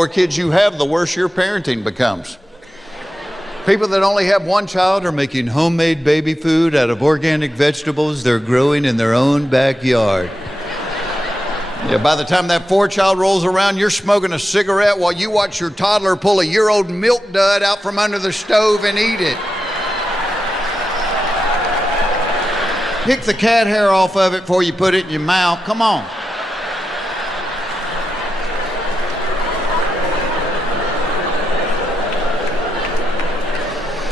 more kids you have, the worse your parenting becomes. People that only have one child are making homemade baby food out of organic vegetables they're growing in their own backyard. Yeah, by the time that fourth child rolls around, you're smoking a cigarette while you watch your toddler pull a year-old milk dud out from under the stove and eat it. Pick the cat hair off of it before you put it in your mouth. Come on.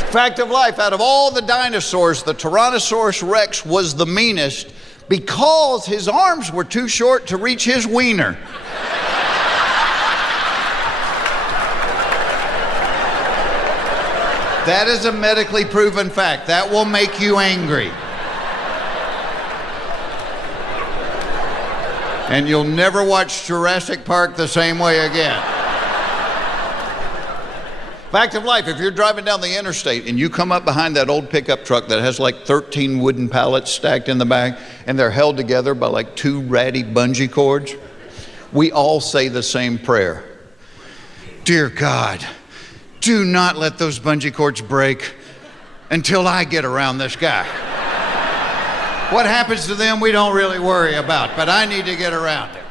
Fact of life, out of all the dinosaurs, the Tyrannosaurus Rex was the meanest because his arms were too short to reach his wiener. That is a medically proven fact. That will make you angry. And you'll never watch Jurassic Park the same way again. Fact of life, if you're driving down the interstate and you come up behind that old pickup truck that has like 13 wooden pallets stacked in the back and they're held together by like 2 ratty bungee cords, we all say the same prayer. Dear God, do not let those bungee cords break until I get around this guy. What happens to them, we don't really worry about, but I need to get around him.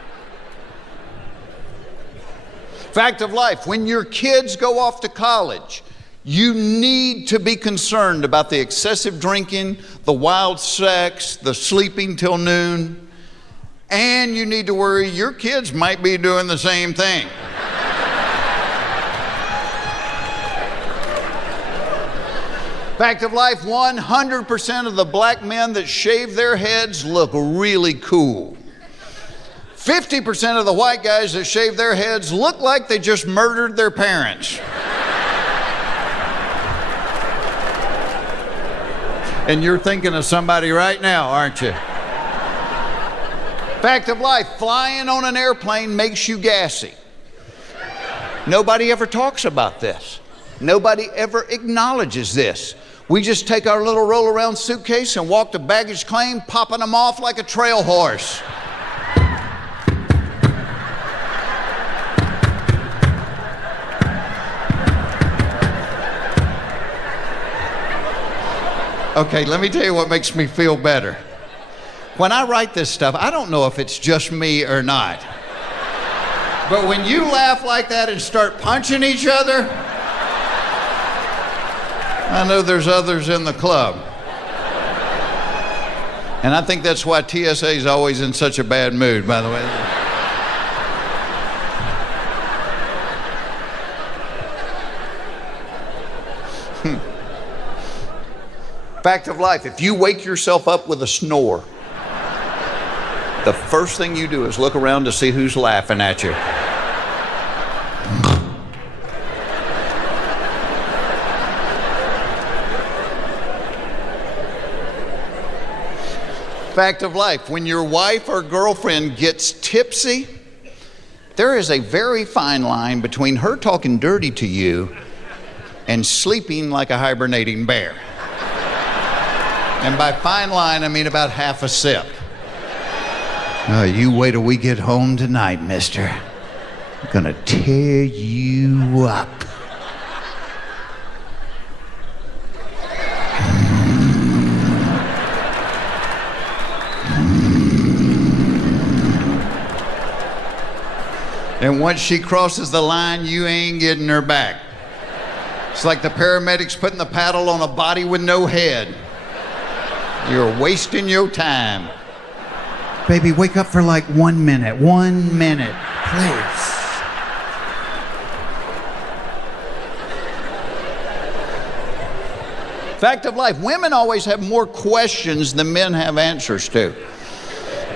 Fact of life, when your kids go off to college, you need to be concerned about the excessive drinking, the wild sex, the sleeping till noon, and you need to worry your kids might be doing the same thing. Fact of life, 100% of the black men that shave their heads look really cool. 50% of the white guys that shave their heads look like they just murdered their parents. And you're thinking of somebody right now, aren't you? Fact of life, flying on an airplane makes you gassy. Nobody ever talks about this. Nobody ever acknowledges this. We just take our little roll-around suitcase and walk to baggage claim, popping them off like a trail horse. Okay, let me tell you what makes me feel better. When I write this stuff, I don't know if it's just me or not. But when you laugh like that and start punching each other, I know there's others in the club. And I think that's why TSA is always in such a bad mood, by the way. Fact of life, if you wake yourself up with a snore, the first thing you do is look around to see who's laughing at you. Fact of life, when your wife or girlfriend gets tipsy, there is a very fine line between her talking dirty to you and sleeping like a hibernating bear. And by fine line, I mean about half a sip. You wait till we get home tonight, mister. I'm gonna tear you up. And once she crosses the line, you ain't getting her back. It's like the paramedics putting the paddle on a body with no head. You're wasting your time. Baby, wake up for like 1 minute. 1 minute, please. Fact of life, women always have more questions than men have answers to.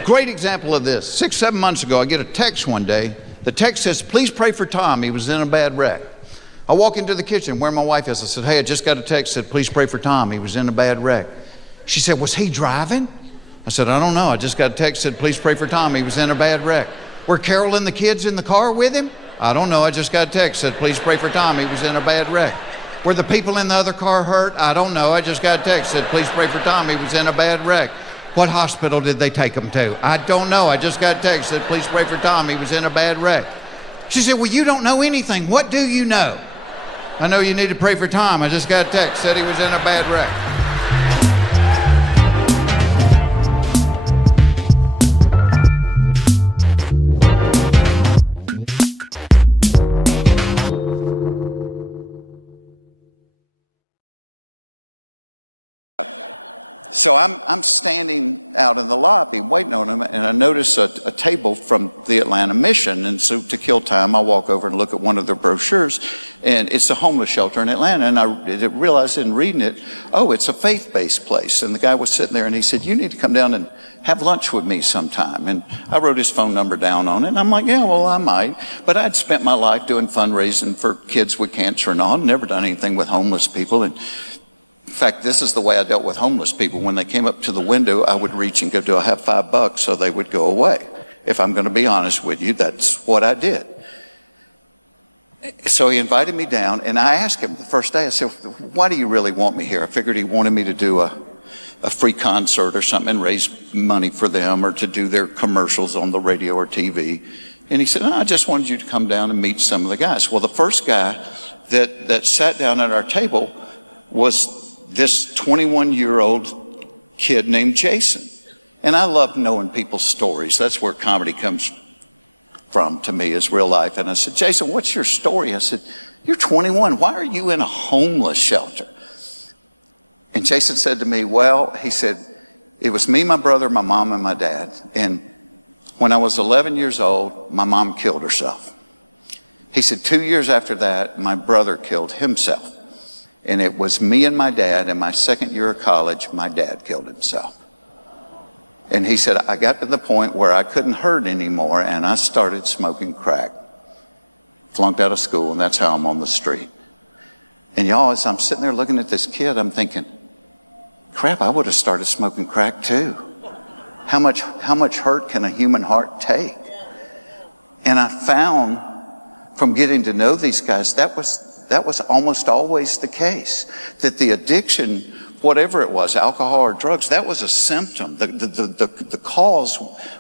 Great example of this. 6, 7 months ago, I get a text one day. The text says, please pray for Tom. He was in a bad wreck. I walk into the kitchen where my wife is. I said, hey, I just got a text that said, please pray for Tom. He was in a bad wreck. She said, was he driving? I said, I don't know. I just got a text that said, please pray for Tom. He was in a bad wreck. Were Carol and the kids in the car with him? I don't know. I just got a text that said, please pray for Tom. He was in a bad wreck. Were the people in the other car hurt? I don't know. I just got a text that said, please pray for Tom. He was in a bad wreck. What hospital did they take him to? I don't know. I just got a text that said, please pray for Tom. He was in a bad wreck. She said, well, you don't know anything. What do you know? I know you need to pray for Tom. I just got a text, said he was in a bad wreck. So I'm standing out in the lobby waiting on him, and I notice a table from the Atlanta Mission. And so to kill time, I walk over and look at one of their brochures, and it's a homeless shelter in Atlanta. And I realized in reading it, oh, it's a faith-based place. And the guy was sitting there, and he said, you need to come down and have lunch with me sometime. And I wrote his phone number down on it, and I'm like, yeah, well, I might. But I'd spent my life doing fundraising for kids with cancer and all, never done anything with homeless people. And in fact, this is the way I dealt with homeless people. When they came up to the window, I would reach and go, do I have $5? So they would go away. If I'm going to be honest with you, that's what I did. So he invited me down, and I asked him the first day, I said, why do you really want me here? I figured he wanted me to do a free concert or something and raise money for them, or to do their commercials on the radio or TV. And he said, no, I just wanted you to come down and meet some of the guys. Well, the first guy that sat down at our table was this 21-year-old kid named Jason. And I love knowing people's stories. That's where comedy comes from to me, is real life. And I said, Jason, what's your story? I said, you're 21. Why are you in a homeless shelter? And Jason said to me, well, he said, it was me, my brother, my mom, and my dad. And when I was 11 years old, my mom killed herself. He said, 2 years after that, my brother killed himself. And it was me and my dad. In my second year of college, my dad killed himself. And he said, I got to the point where I couldn't hurt anymore, and I started smoking crack. Flunked out of school, and that's how I'm on the street. And y'all, as I'm sitting there looking at this kid, I'm thinking, crap, I would have started smoking crack too. How much hurt can a human heart take? And I found from getting to know these guys, that was almost always the case. That the addiction, whatever it was, alcohol or drugs, that was a symptom. The cause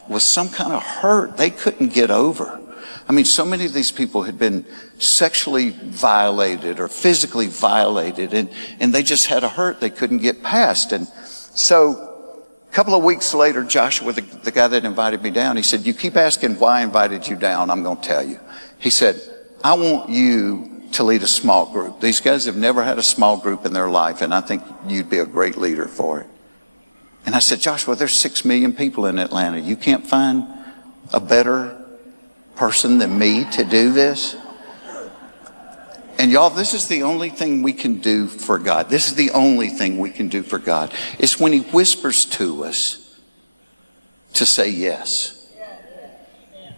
was some kind of hurt they couldn't get over. I mean, so many of these people had been sexually violated or physically violated, and they just had a hurt they couldn't get past. And so a couple of weeks later, Joshua, the guy that invited me down, he said, you keep asking why I invited you down, I'm going to tell you. He said, I want you to lead a small group. These guys have never had a small group in their life, and I think you'd be a great leader for it. And I said, Joshua, there's 6 million people in Atlanta. You can't find a better person than me to do this? And y'all, this is the only thing we can do for God. This is the only thing we can do for God. It's when he whispers to us to say yes.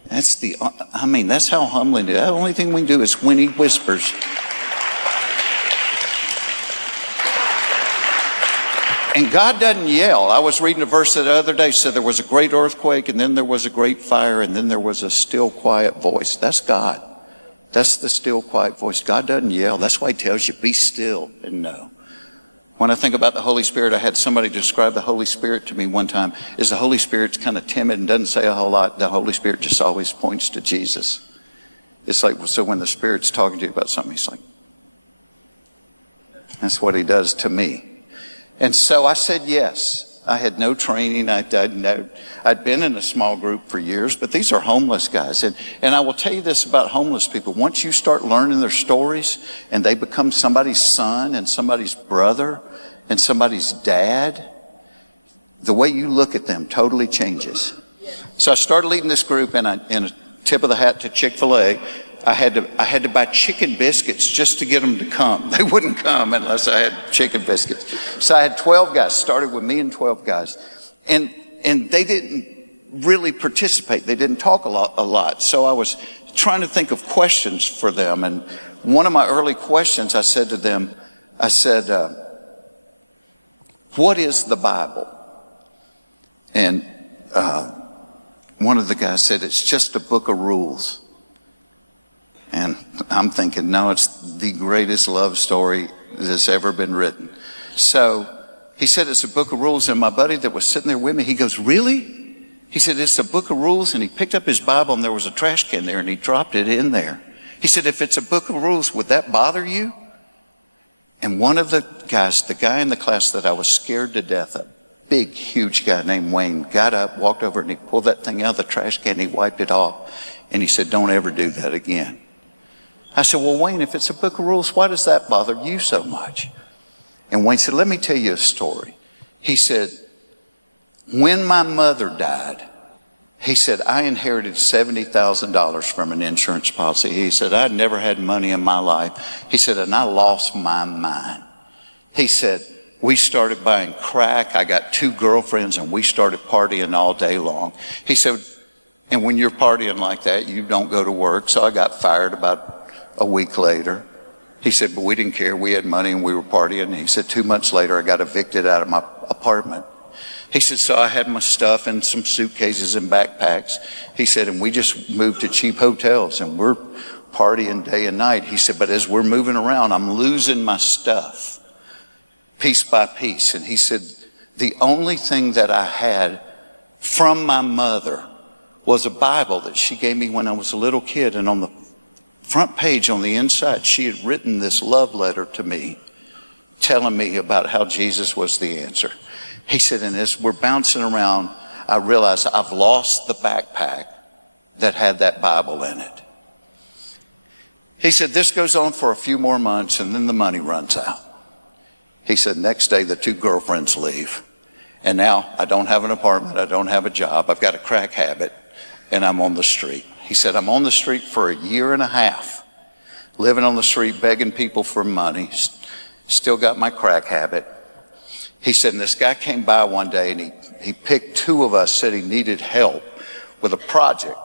That's how humbling it is. The only thing we can do is when he whispers. And God doesn't yell. I was reading a verse the other day, said there was a great earthquake, and then there was a great fire, and then there was a still quiet voice. That's God. That's the still quiet voice. God doesn't yell. That's why he tells you, be still and know. When I think about the Holy Spirit, I had somebody describe the Holy Spirit to me one time. Is the Holy Spirit's kind of timid and doesn't say a whole lot. The Holy Spirit just always points to Jesus. It's like, so when the Spirit's talking to you about something, he's like, that's what he does to me. And so I said yes. I had no training. I'd been in a small group for years, but these are homeless guys. And I will tell you this about homeless people. Once you start learning their stories and they become somebody's son and somebody's brother and somebody's dad, the way you look at them totally changes. So I started leading this group, and in a tip of the hat to Chick-fil-A, I had to buy chicken biscuits just to get them to come. They wouldn't come unless I had chicken biscuits. So I had 12 guys, started with me and 12 guys. And they didn't really participate. They didn't talk a lot. So I was trying to think of questions for them. And one of my early questions, I said to them, what is the Bible? And one of the guys said, it's just a book of rules. And I'm thinking, no, it's the greatest love story that's ever been written. So he said, it's a book of rules. And my buddy that was sitting there with me, he goes, really? He said, it's a book of rules. And he picked up his Bible and there was a trash can there and he dropped it in there. He said, if it's a book of rules, would that bother you? And one of the guys, the guy in the class that I was scared to death of, big, huge guy named Wayne, got up, walked over and he pulled that thing out of the trash can and he wiped it off. And he said, don't ever do that again. I said, well, Wayne, if it's a book of rules, why does that bother you so much? And Wayne said, let me tell you a story. He said, when my mother died, he said, I inherited $70,000 from an insurance policy. He said, I'd never had money in my life. He said, and I lost my mind. He said, we started buying crack. I got 2 girlfriends and we started partying all day long. He said, and when you're partying like that, you don't go to work. So I got fired about a week later. He said, but we didn't care. We had money and we were partying. And he said, 2 months later, I got evicted out of my apartment. He said, so I had my stuff in some suitcases and backpacks. He said, and we just moved to cheap hotels and we're partying day and night. He said, but as we're moving around, I'm losing my stuff piece by piece. And he said, the only thing that I had from my mother was a Bible that she gave me when I was a little kid. And on the front page on the inside, she had written this love letter to me, telling me about how Jesus was the answer. He said, and as we're bouncing around, I realized I've lost the backpack that had that Bible in it. He said, this goes on for a few more months and then the money runs out. He said, next day the 2 girlfriends leave. And now I don't have an apartment. I don't have a job. I've got a crack habit and I'm on the street. He said, I'm on the street for a year and a half, living on the street, begging people for money. Still got my crack habit. He said, and this guy came by one day and he picked 2 of us, said he needed help with a project.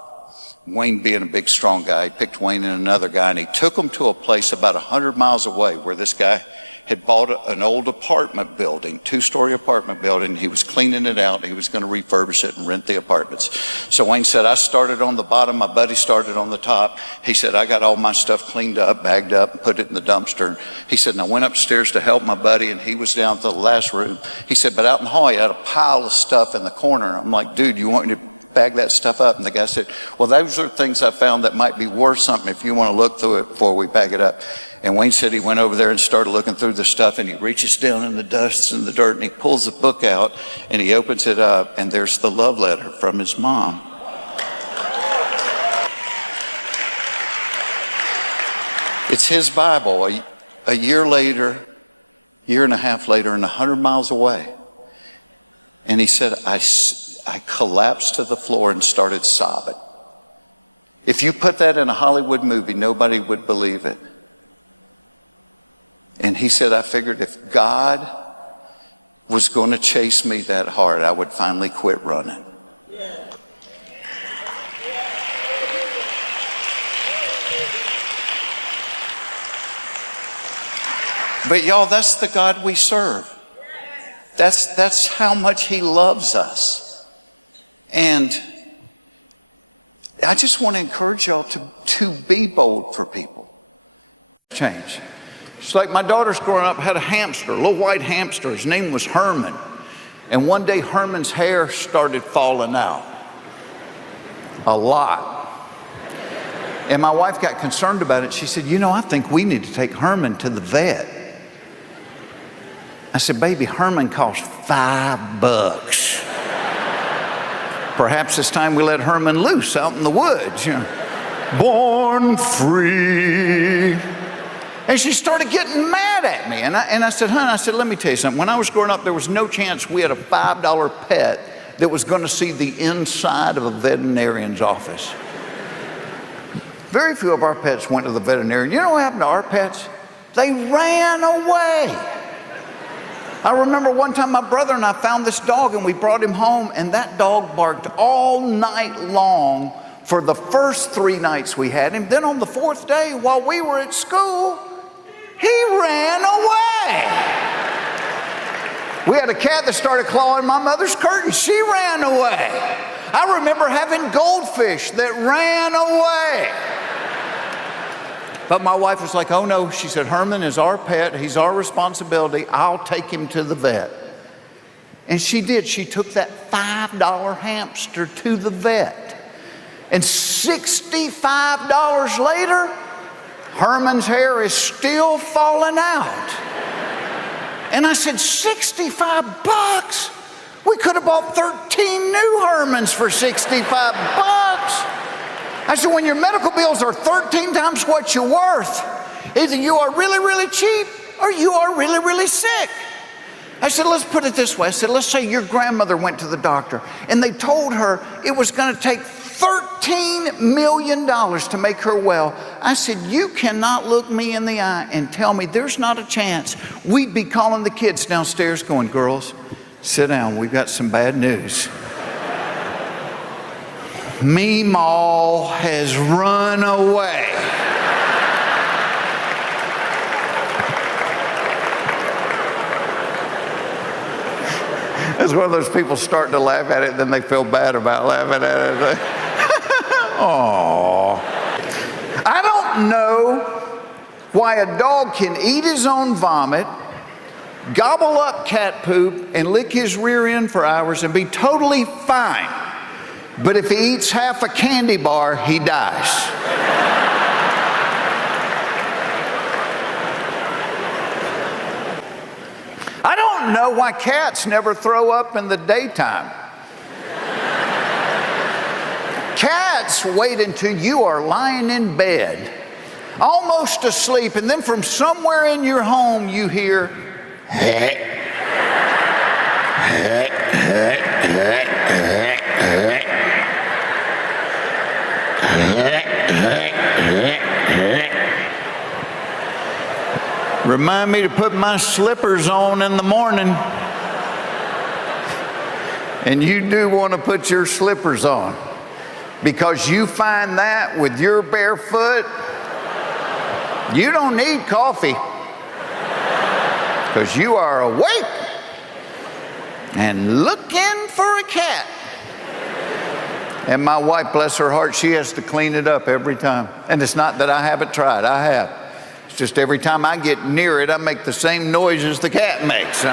Wayne being a big, strong guy, he picked Wayne and another guy and he took them to a place about 100 miles away where this guy had bought an old apartment building, 2-story apartment building. He was cleaning it out. He was going to refurbish it and rent the apartments. So Wayne said, I started on the bottom. My buddy started on the top. He said, I got all my stuff cleaned up, bagged up, and put it in the dumpster. He said, and I went upstairs to help my buddy, and he was down to the last room. He said, but out in the hall, he had a pile of stuff in the corner. I'm like, dude, you want me to bag that stuff up? And the guy said, well, those are things I found that might be worth something if you want to look through it before we bag it up. And Wayne said he went over there and started looking through the stuff and he reaches down in the dust and the dirt and he pulls the book out and he opens it up and there's the love letter from his mom. It's his Bible. A year later, year and a half later, and 100 miles away. And he said, I collapsed to the floor and started sobbing. If you put that in a Hollywood movie, nobody would believe it. And he said, I figured if God was going to chase me that hard, I would finally quit running. But y'all, that's the God we serve. That's how much he loves us. And I just want to encourage y'all to be bold for people. Change. It's like my daughter's growing up, had a hamster, a little white hamster. His name was Herman. And one day Herman's hair started falling out. A lot. And my wife got concerned about it. She said, you know, I think we need to take Herman to the vet. I said, baby, Herman costs $5. Perhaps it's time we let Herman loose out in the woods. You know. Born free. And she started getting mad at me. And I said, honey, I said, let me tell you something. When I was growing up, there was no chance we had a $5 pet that was going to see the inside of a veterinarian's office. Very few of our pets went to the veterinarian. You know what happened to our pets? They ran away. I remember one time my brother and I found this dog and we brought him home and that dog barked all night long for the first 3 nights we had him. Then on the 4th day while we were at school, he ran away. We had a cat that started clawing my mother's curtains. She ran away. I remember having goldfish that ran away. But my wife was like, oh no, she said, Herman is our pet. He's our responsibility. I'll take him to the vet. And she did. She took that $5 hamster to the vet. And $65 later, Herman's hair is still falling out. And I said, $65? We could have bought 13 new Hermans for $65. I said, when your medical bills are 13 times what you're worth, either you are really, really cheap or you are really, really sick. I said, let's put it this way. I said, let's say your grandmother went to the doctor and they told her it was going to take $13 million to make her well. I said, you cannot look me in the eye and tell me there's not a chance. We'd be calling the kids downstairs going, girls, sit down. We've got some bad news. Meemaw has run away. It's one of those people starting to laugh at it, then they feel bad about laughing at it. Oh, I don't know why a dog can eat his own vomit, gobble up cat poop, and lick his rear end for hours and be totally fine. But if he eats half a candy bar, he dies. I don't know why cats never throw up in the daytime. Cats wait until you are lying in bed, almost asleep, and then from somewhere in your home you hear, remind me to put my slippers on in the morning. And you do want to put your slippers on, because you find that with your bare foot, you don't need coffee, because you are awake and looking for a cat. And my wife, bless her heart, she has to clean it up every time. And it's not that I haven't tried, I have. It's just every time I get near it, I make the same noises the cat makes.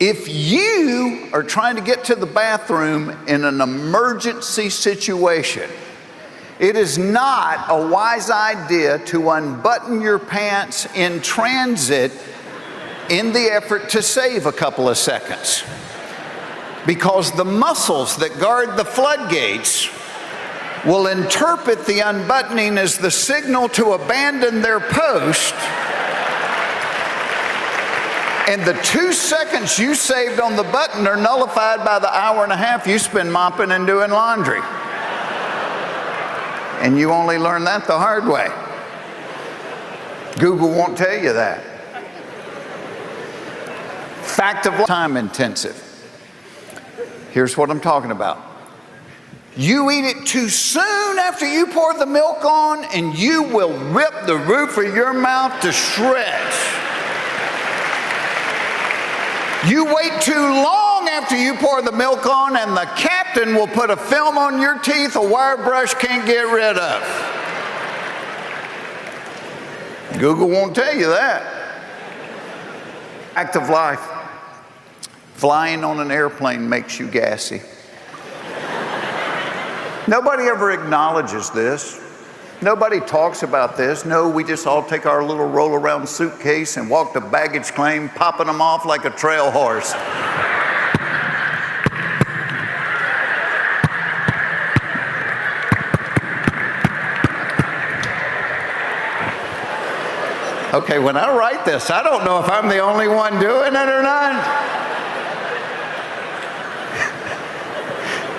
If you are trying to get to the bathroom in an emergency situation, it is not a wise idea to unbutton your pants in transit in the effort to save a couple of seconds. Because the muscles that guard the floodgates will interpret the unbuttoning as the signal to abandon their post. And the 2 seconds you saved on the button are nullified by the hour and a half you spend mopping and doing laundry. And you only learn that the hard way. Google won't tell you that. Fact of life, time intensive. Here's what I'm talking about. You eat it too soon after you pour the milk on, and you will rip the roof of your mouth to shreds. You wait too long after you pour the milk on, and the captain will put a film on your teeth a wire brush can't get rid of. Google won't tell you that. Fact of life. Flying on an airplane makes you gassy. Nobody ever acknowledges this. Nobody talks about this. No, we just all take our little roll-around suitcase and walk to baggage claim, popping them off like a trail horse. Okay, when I write this, I don't know if I'm the only one doing it or not.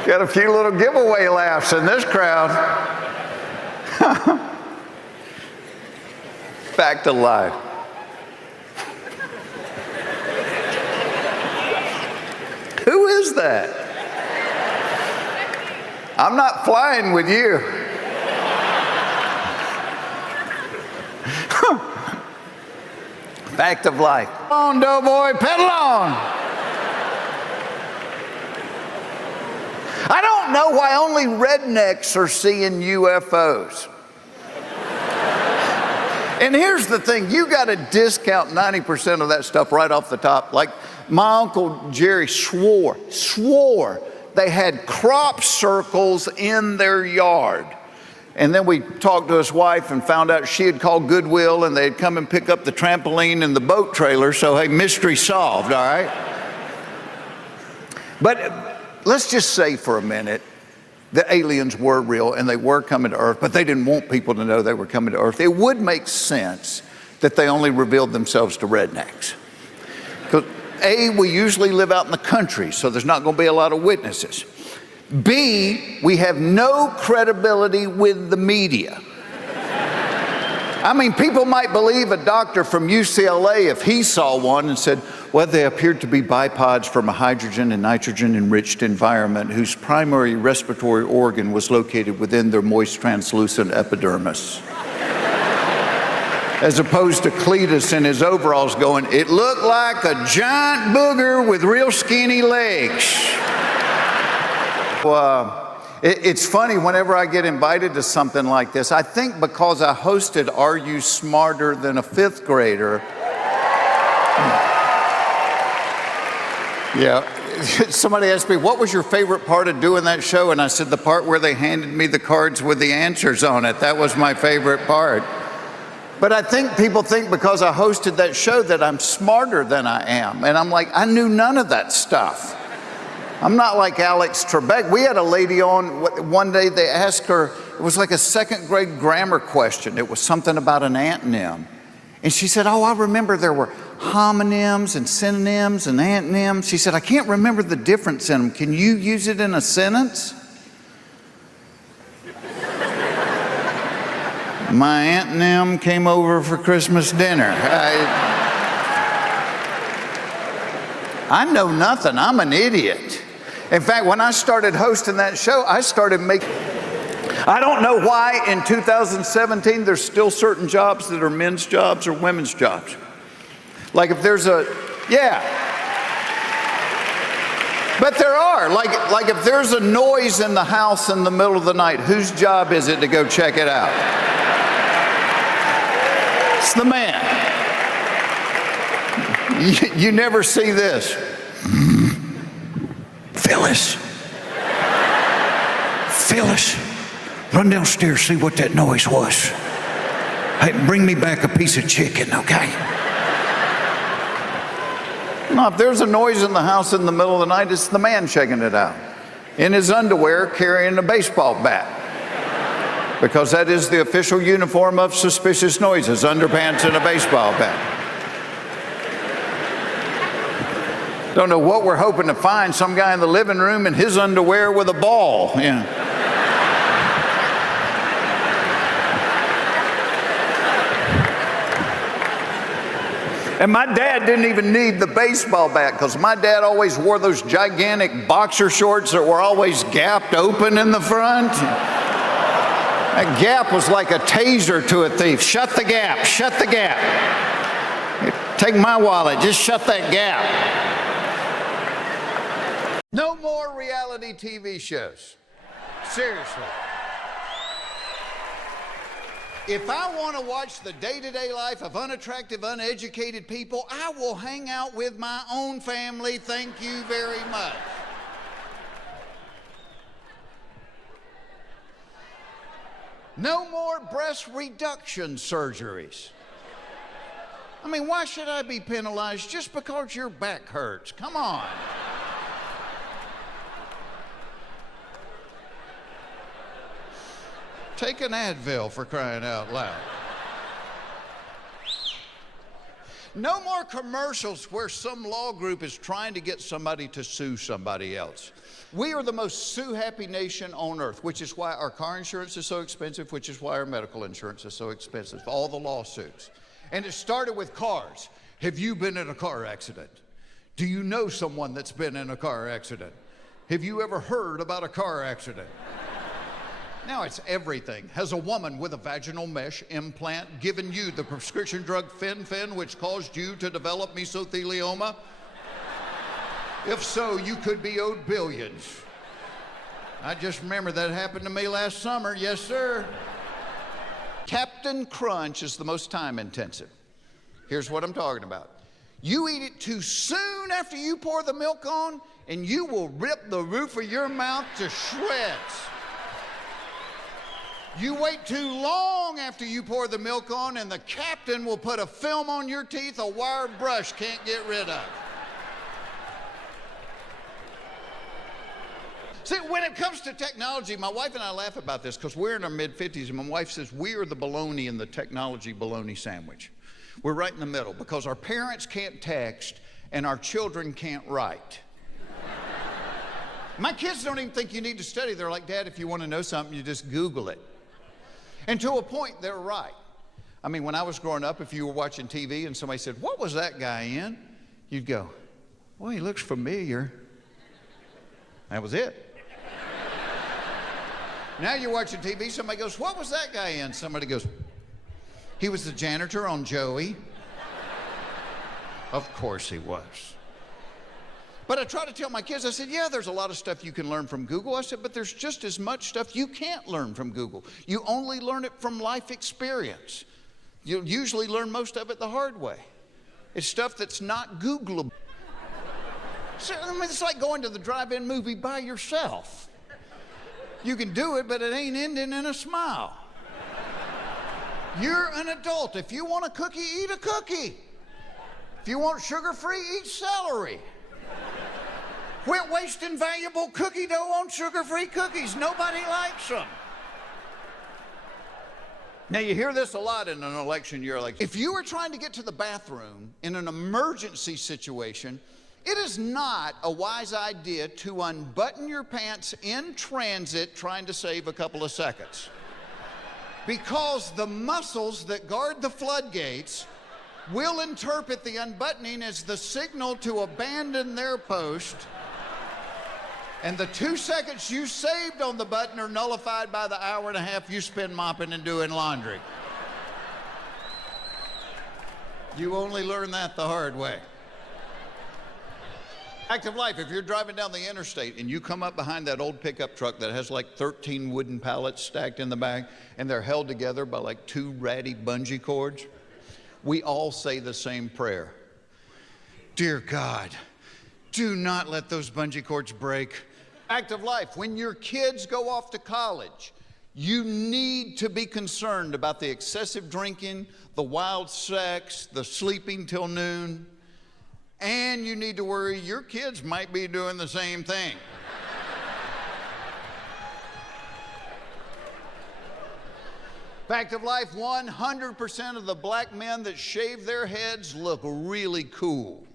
Got a few little giveaway laughs in this crowd. Fact of life. Who is that? I'm not flying with you. Fact of life. Come on, doughboy, pedal on. don't know why only rednecks are seeing UFOs. And here's the thing, you got to discount 90% of that stuff right off the top. Like my Uncle Jerry swore they had crop circles in their yard. And then we talked to his wife and found out she had called Goodwill and they'd come and pick up the trampoline and the boat trailer. So, hey, mystery solved, all right? But let's just say for a minute, the aliens were real and they were coming to Earth, but they didn't want people to know they were coming to Earth. It would make sense that they only revealed themselves to rednecks. Because A, we usually live out in the country, so there's not going to be a lot of witnesses. B, we have no credibility with the media. I mean, people might believe a doctor from UCLA if he saw one and said, well, they appeared to be bipods from a hydrogen and nitrogen enriched environment whose primary respiratory organ was located within their moist translucent epidermis. As opposed to Cletus in his overalls going, it looked like a giant booger with real skinny legs. It's funny, whenever I get invited to something like this, I think because I hosted Are You Smarter Than a Fifth Grader? Yeah, somebody asked me, what was your favorite part of doing that show? And I said, the part where they handed me the cards with the answers on it. That was my favorite part. But I think people think because I hosted that show that I'm smarter than I am. And I'm like, I knew none of that stuff. I'm not like Alex Trebek. We had a lady on one day, they asked her, it was like a second grade grammar question. It was something about an antonym. And she said, oh, I remember there were homonyms and synonyms and antonyms. She said, I can't remember the difference in them. Can you use it in a sentence? My antonym came over for Christmas dinner. I know nothing. I'm an idiot. In fact, when I started hosting that show, I started making... I don't know why in 2017 there's still certain jobs that are men's jobs or women's jobs. Like if there's a... Yeah. But there are. Like if there's a noise in the house in the middle of the night, whose job is it to go check it out? It's the man. You never see this. Phyllis, run downstairs, see what that noise was. Hey, bring me back a piece of chicken, okay? No, if there's a noise in the house in the middle of the night, it's the man checking it out. In his underwear, carrying a baseball bat. Because that is the official uniform of suspicious noises, underpants and a baseball bat. Don't know what we're hoping to find, some guy in the living room in his underwear with a ball. Yeah. And my dad didn't even need the baseball bat because my dad always wore those gigantic boxer shorts that were always gapped open in the front. That gap was like a taser to a thief. Shut the gap, shut the gap. Take my wallet, just shut that gap. No more reality TV shows. Seriously. If I want to watch the day-to-day life of unattractive, uneducated people, I will hang out with my own family. Thank you very much. No more breast reduction surgeries. I mean, why should I be penalized just because your back hurts? Come on. Take an Advil, for crying out loud. No more commercials where some law group is trying to get somebody to sue somebody else. We are the most sue-happy nation on earth, which is why our car insurance is so expensive, which is why our medical insurance is so expensive, all the lawsuits. And it started with cars. Have you been in a car accident? Do you know someone that's been in a car accident? Have you ever heard about a car accident? Now it's everything. Has a woman with a vaginal mesh implant given you the prescription drug fen-phen, which caused you to develop mesothelioma? If so, you could be owed billions. I just remember that happened to me last summer. Yes, sir. Captain Crunch is the most time intensive. Here's what I'm talking about. You eat it too soon after you pour the milk on, and you will rip the roof of your mouth to shreds. You wait too long after you pour the milk on, and the captain will put a film on your teeth a wire brush can't get rid of. See, when it comes to technology, my wife and I laugh about this because we're in our mid-50s, and my wife says we are the bologna in the technology bologna sandwich. We're right in the middle because our parents can't text and our children can't write. My kids don't even think you need to study. They're like, Dad, if you want to know something, you just Google it. And to a point, they're right. I mean, when I was growing up, if you were watching TV and somebody said, what was that guy in? You'd go, well, he looks familiar. That was it. Now you're watching TV, somebody goes, what was that guy in? Somebody goes, he was the janitor on Joey. Of course he was. But I try to tell my kids, I said, yeah, there's a lot of stuff you can learn from Google. I said, but there's just as much stuff you can't learn from Google. You only learn it from life experience. You'll usually learn most of it the hard way. It's stuff that's not Googleable. So, I mean, it's like going to the drive-in movie by yourself. You can do it, but it ain't ending in a smile. You're an adult. If you want a cookie, eat a cookie. If you want sugar-free, eat celery. Quit wasting valuable cookie dough on sugar-free cookies. Nobody likes them. Now, you hear this a lot in an election year. Like, if you are trying to get to the bathroom in an emergency situation, it is not a wise idea to unbutton your pants in transit trying to save a couple of seconds. Because the muscles that guard the floodgates will interpret the unbuttoning as the signal to abandon their post, and the 2 seconds you saved on the button are nullified by the hour and a half you spend mopping and doing laundry. You only learn that the hard way. Fact of life, if you're driving down the interstate and you come up behind that old pickup truck that has like 13 wooden pallets stacked in the back and they're held together by like 2 ratty bungee cords, we all say the same prayer. Dear God, do not let those bungee cords break. Fact of life, when your kids go off to college, you need to be concerned about the excessive drinking, the wild sex, the sleeping till noon. And you need to worry your kids might be doing the same thing. Fact of life, 100% of the black men that shave their heads look really cool.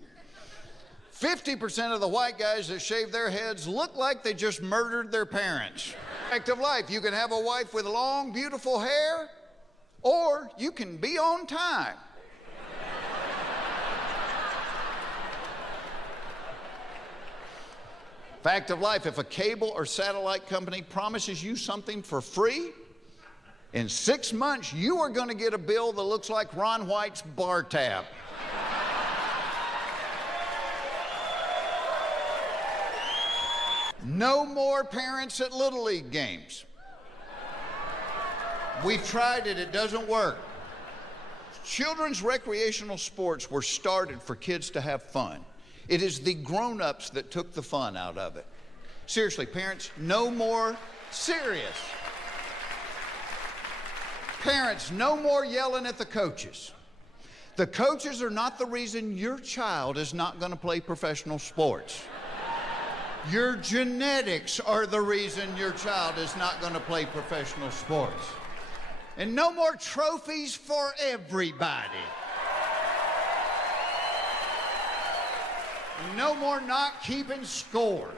50% of the white guys that shave their heads look like they just murdered their parents. Fact of life, you can have a wife with long, beautiful hair, or you can be on time. Fact of life, if a cable or satellite company promises you something for free, in 6 months you are going to get a bill that looks like Ron White's bar tab. No more parents at Little League games. We've tried it, it doesn't work. Children's recreational sports were started for kids to have fun. It is the grown-ups that took the fun out of it. Seriously, parents, no more serious. Parents, no more yelling at the coaches. The coaches are not the reason your child is not going to play professional sports. Your genetics are the reason your child is not going to play professional sports. And no more trophies for everybody. No more not keeping score.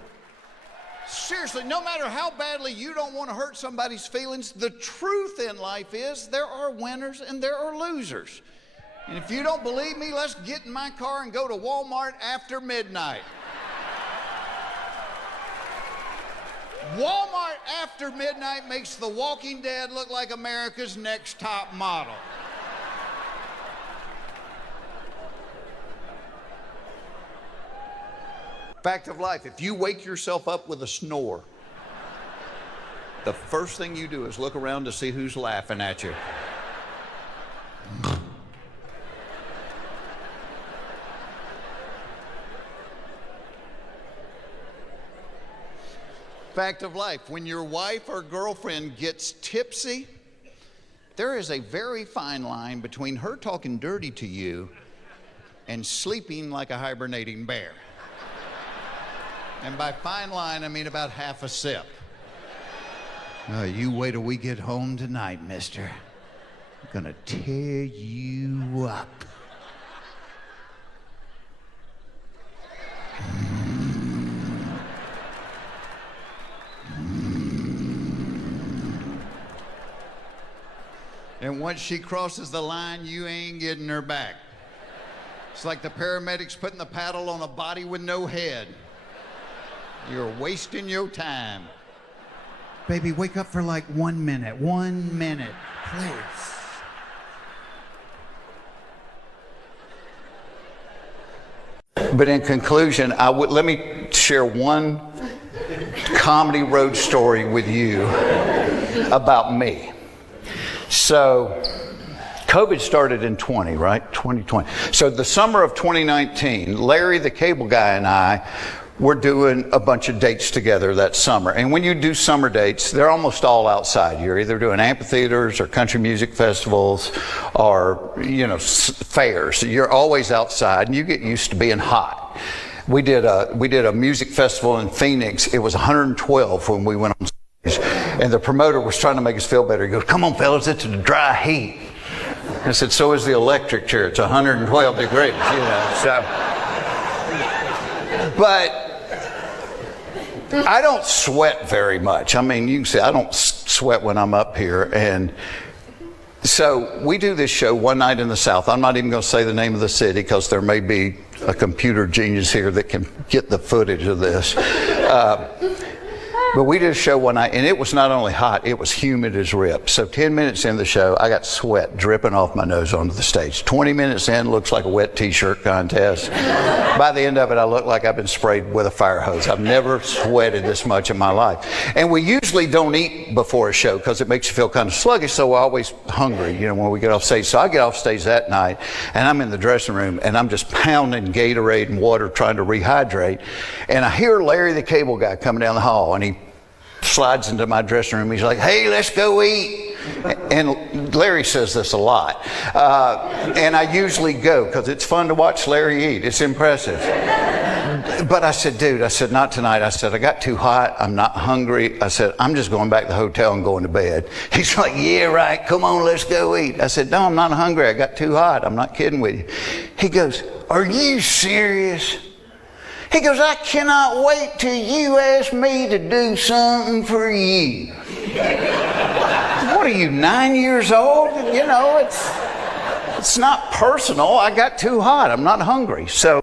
Seriously, no matter how badly you don't want to hurt somebody's feelings, the truth in life is there are winners and there are losers. And if you don't believe me, let's get in my car and go to Walmart after midnight. Walmart after midnight makes The Walking Dead look like America's Next Top Model. Fact of life, if you wake yourself up with a snore, the first thing you do is look around to see who's laughing at you. Fact of life, when your wife or girlfriend gets tipsy, there is a very fine line between her talking dirty to you and sleeping like a hibernating bear. And by fine line, I mean about half a sip. You wait till we get home tonight, mister. I'm gonna tear you up. And once she crosses the line, you ain't getting her back. It's like the paramedics putting the paddle on a body with no head. You're wasting your time. Baby, wake up for like 1 minute. 1 minute, please. But in conclusion, let me share one comedy road story with you about me. So, COVID started in 2020. So the summer of 2019, Larry, the cable guy, and I were doing a bunch of dates together that summer. And when you do summer dates, they're almost all outside. You're either doing amphitheaters or country music festivals or, fairs. You're always outside, and you get used to being hot. We did a music festival in Phoenix. It was 112 when we went on stage. And the promoter was trying to make us feel better. He goes, "Come on, fellas, it's the dry heat." I said, "So is the electric chair. It's 112 degrees, So, but I don't sweat very much. I mean, you can see I don't sweat when I'm up here. And so we do this show one night in the South. I'm not even going to say the name of the city because there may be a computer genius here that can get the footage of this. But we did a show one night, and it was not only hot, it was humid as rip. So 10 minutes in the show, I got sweat dripping off my nose onto the stage. 20 minutes in, looks like a wet t-shirt contest. By the end of it, I look like I've been sprayed with a fire hose. I've never sweated this much in my life. And we usually don't eat before a show because it makes you feel kind of sluggish, so we're always hungry, when we get off stage. So I get off stage that night, and I'm in the dressing room, and I'm just pounding Gatorade and water trying to rehydrate. And I hear Larry, the cable guy, coming down the hall, and he slides into my dressing room. He's like, "Hey, let's go eat." And Larry says this a lot. And I usually go because it's fun to watch Larry eat. It's impressive. But I said, "Dude," "not tonight." I said, "I got too hot. I'm not hungry." I said, "I'm just going back to the hotel and going to bed." He's like, "Yeah, right. Come on, let's go eat." I said, "No, I'm not hungry. I got too hot. I'm not kidding with you." He goes, "Are you serious?" He goes, "I cannot wait till you ask me to do something for you." What are you, 9 years old? It's not personal. I got too hot. I'm not hungry. So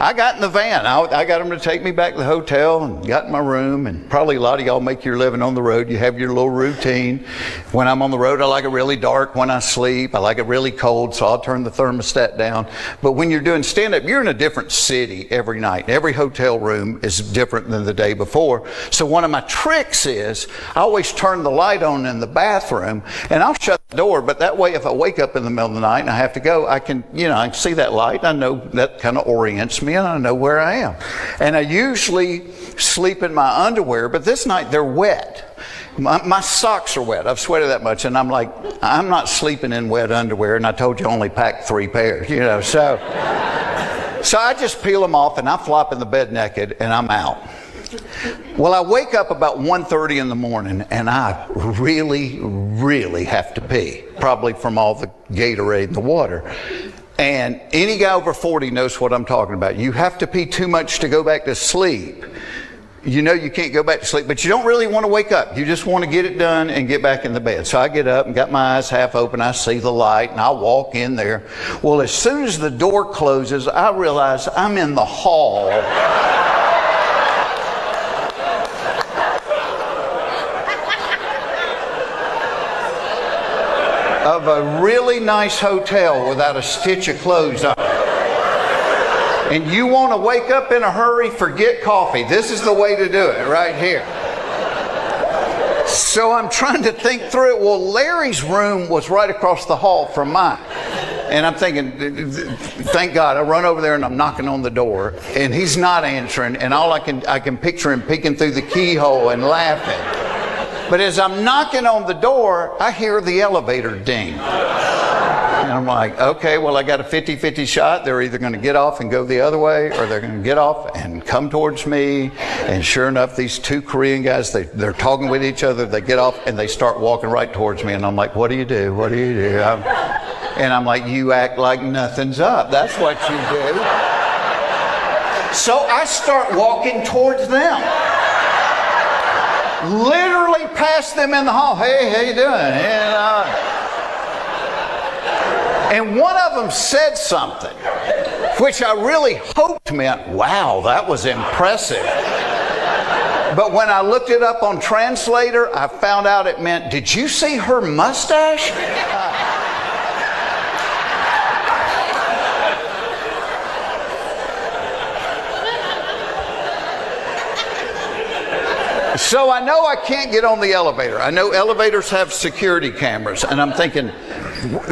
I got in the van. I got him to take me back to the hotel and got in my room. And probably a lot of y'all make your living on the road. You have your little routine. When I'm on the road, I like it really dark when I sleep. I like it really cold, so I'll turn the thermostat down. But when you're doing stand-up, you're in a different city every night. Every hotel room is different than the day before. So one of my tricks is I always turn the light on in the bathroom, and I'll shut the door. But that way, if I wake up in the middle of the night and I have to go, I can see that light. I know that kind of orients me, and I know where I am. And I usually sleep in my underwear, but this night they're wet. My socks are wet. I've sweated that much, and I'm like, I'm not sleeping in wet underwear, and I told you I only packed 3 pairs, So I just peel them off, and I flop in the bed naked, and I'm out. Well, I wake up about 1:30 in the morning, and I really, really have to pee, probably from all the Gatorade and the water. And any guy over 40 knows what I'm talking about. You have to pee too much to go back to sleep. You can't go back to sleep, but you don't really want to wake up. You just want to get it done and get back in the bed. So I get up and got my eyes half open. I see the light, and I walk in there. Well, as soon as the door closes, I realize I'm in the hall of a really nice hotel without a stitch of clothes on. And you want to wake up in a hurry, forget coffee. This is the way to do it right here. So I'm trying to think through it. Well, Larry's room was right across the hall from mine. And I'm thinking, thank God, I run over there and I'm knocking on the door and he's not answering, and all I can picture him peeking through the keyhole and laughing. But as I'm knocking on the door, I hear the elevator ding. And I'm like, okay, well, I got a 50-50 shot. They're either going to get off and go the other way, or they're going to get off and come towards me. And sure enough, these two Korean guys, they're talking with each other. They get off and they start walking right towards me. And I'm like, what do you do? What do you do? And I'm like, you act like nothing's up. That's what you do. So I start walking towards them. Literally past them in the hall. Hey, how you doing? And one of them said something, which I really hoped meant, wow, that was impressive. But when I looked it up on Translator, I found out it meant, did you see her mustache? So I know I can't get on the elevator. I know elevators have security cameras, and I'm thinking,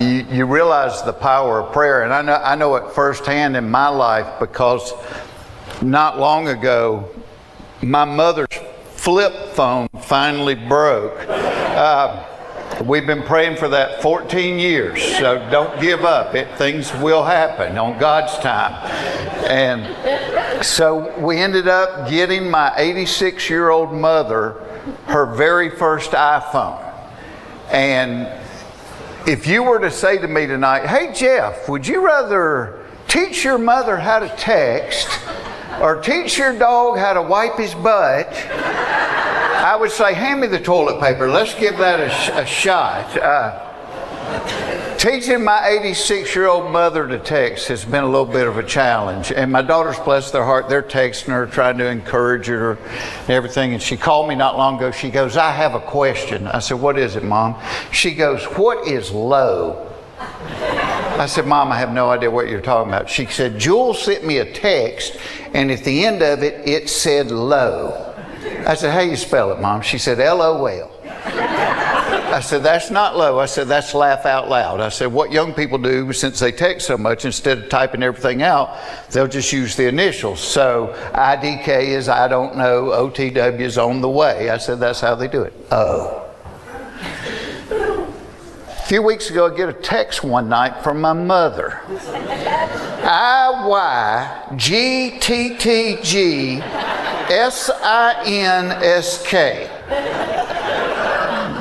you realize the power of prayer. And I know it firsthand in my life, because not long ago, my mother's flip phone finally broke. We've been praying for that 14 years, so don't give up. Things will happen on God's time. And so we ended up getting my 86-year-old mother her very first iPhone. And if you were to say to me tonight, hey Jeff, would you rather teach your mother how to text or teach your dog how to wipe his butt? I would say, hand me the toilet paper. Let's give that a shot. Teaching my 86-year-old mother to text has been a little bit of a challenge. And my daughters, bless their heart, they're texting her, trying to encourage her and everything. And she called me not long ago. She goes, I have a question. I said, what is it, Mom? She goes, what is low? I said, Mom, I have no idea what you're talking about. She said, Jewel sent me a text, and at the end of it, it said low. I said, how you spell it, Mom? She said, LOL. I said, that's not low. I said, that's laugh out loud. I said, what young people do, since they text so much, instead of typing everything out, they'll just use the initials. So IDK is I don't know, OTW is on the way. I said, that's how they do it. Oh. A few weeks ago, I get a text one night from my mother. IYGTTGSINSK.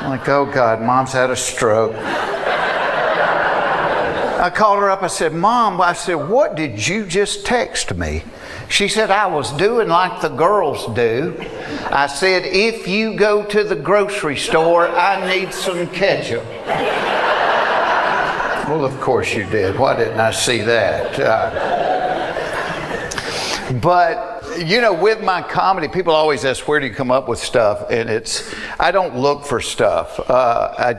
I'm like, oh God, Mom's had a stroke. I called her up. I said, Mom, what did you just text me? She said, I was doing like the girls do. I said, if you go to the grocery store, I need some ketchup. Well, of course you did. Why didn't I see that? But you know, with my comedy, people always ask, where do you come up with stuff? And I don't look for stuff. I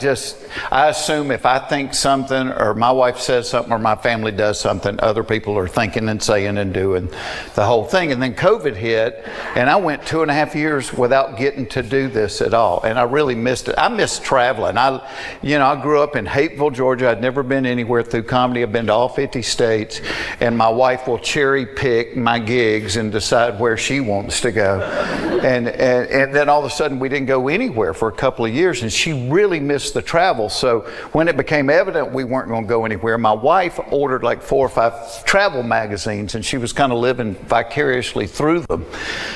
assume if I think something, or my wife says something, or my family does something, other people are thinking and saying and doing the whole thing. And then COVID hit, and I went 2.5 years without getting to do this at all. And I really missed it. I missed traveling. I grew up in Hapeville, Georgia. I'd never been anywhere through comedy. I've been to all 50 states. And my wife will cherry pick my gigs and decide where she wants to go. And then all of a sudden we didn't go anywhere for a couple of years, and she really missed the travel. So when it became evident we weren't going to go anywhere, my wife ordered like 4 or 5 travel magazines, and she was kind of living vicariously through them.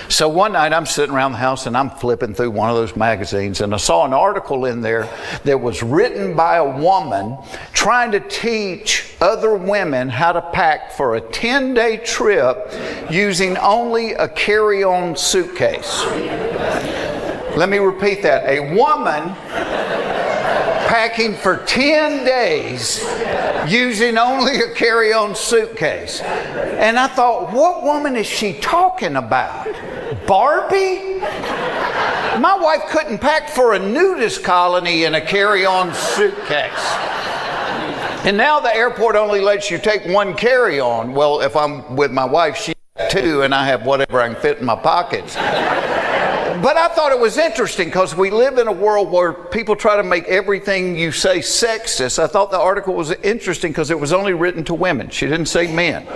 So one night I'm sitting around the house and I'm flipping through one of those magazines, and I saw an article in there that was written by a woman trying to teach other women how to pack for a 10-day trip using only a carry-on suitcase. Let me repeat that. A woman packing for 10 days using only a carry-on suitcase. And I thought, what woman is she talking about? Barbie? My wife couldn't pack for a nudist colony in a carry-on suitcase. And now the airport only lets you take 1 carry-on. Well, if I'm with my wife, she has 2, and I have whatever I can fit in my pockets. But I thought it was interesting because we live in a world where people try to make everything you say sexist. I thought the article was interesting because it was only written to women. She didn't say men.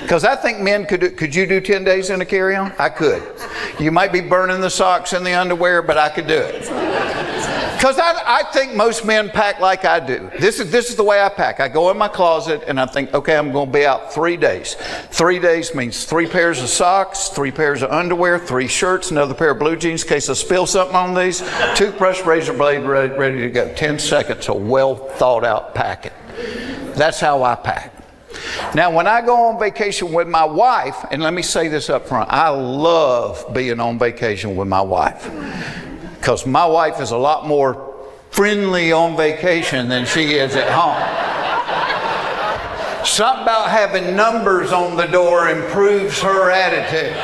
Because I think men could you do 10 days in a carry-on? I could. You might be burning the socks and the underwear, but I could do it. Because I think most men pack like I do. This is the way I pack. I go in my closet and I think, okay, I'm going to be out 3 days. 3 days means 3 pairs of socks, 3 pairs of underwear, 3 shirts, another pair of blue jeans in case I spill something on these, toothbrush, razor blade, ready to go. 10 seconds of well thought out packing. That's how I pack. Now, when I go on vacation with my wife, and let me say this up front, I love being on vacation with my wife. Because my wife is a lot more friendly on vacation than she is at home. Something about having numbers on the door improves her attitude.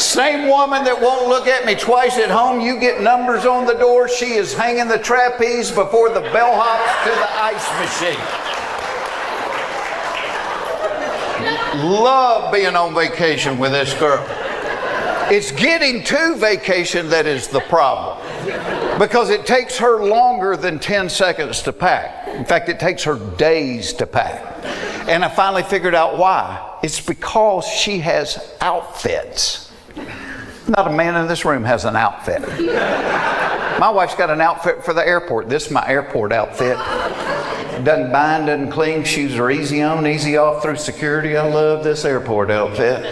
Same woman that won't look at me twice at home, you get numbers on the door, she is hanging the trapeze before the bellhops to the ice machine. Love being on vacation with this girl. It's getting to vacation that is the problem. Because it takes her longer than 10 seconds to pack. In fact, it takes her days to pack. And I finally figured out why. It's because she has outfits. Not a man in this room has an outfit. My wife's got an outfit for the airport. This is my airport outfit. Doesn't bind, doesn't cling. Shoes are easy on, easy off through security. I love this airport outfit.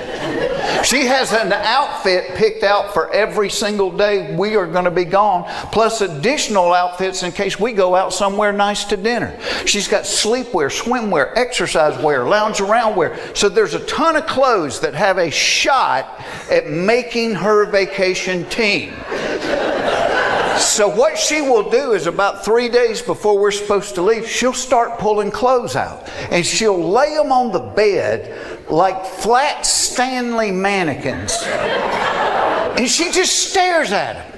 She has an outfit picked out for every single day we are going to be gone, plus additional outfits in case we go out somewhere nice to dinner. She's got sleepwear, swimwear, exercise wear, lounge around wear. So there's a ton of clothes that have a shot at making her vacation team. So what she will do is about 3 days before we're supposed to leave, she'll start pulling clothes out. And she'll lay them on the bed like flat Stanley mannequins. And she just stares at them.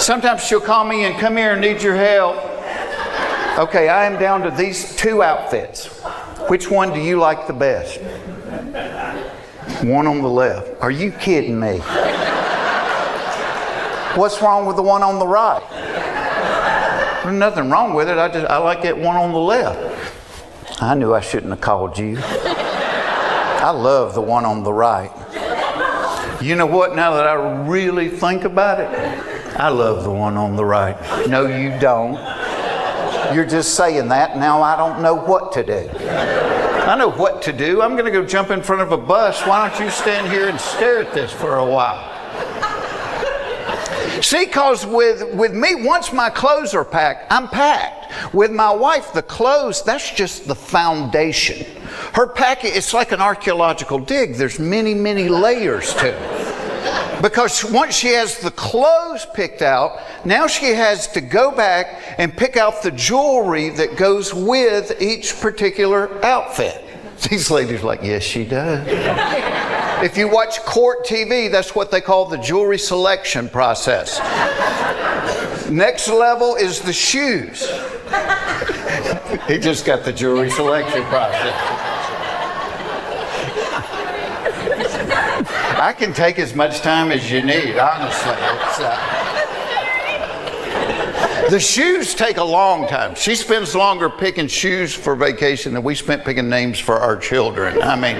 Sometimes she'll call me and come here and need your help. Okay, I am down to these 2 outfits. Which one do you like the best? One on the left. Are you kidding me? What's wrong with the one on the right? There's nothing wrong with it. I like that one on the left. I knew I shouldn't have called you. I love the one on the right. You know what? Now that I really think about it, I love the one on the right. No, you don't. You're just saying that. Now I don't know what to do. I know what to do. I'm going to go jump in front of a bus. Why don't you stand here and stare at this for a while? See, because with me, once my clothes are packed, I'm packed. With my wife, the clothes, that's just the foundation. Her packet, it's like an archaeological dig. There's many, many layers to it. Because once she has the clothes picked out, now she has to go back and pick out the jewelry that goes with each particular outfit. These ladies are like, yes, she does. If you watch court TV, that's what they call the jewelry selection process. Next level is the shoes. He just got the jewelry selection process. I can take as much time as you need, honestly. The shoes take a long time. She spends longer picking shoes for vacation than we spent picking names for our children. I mean,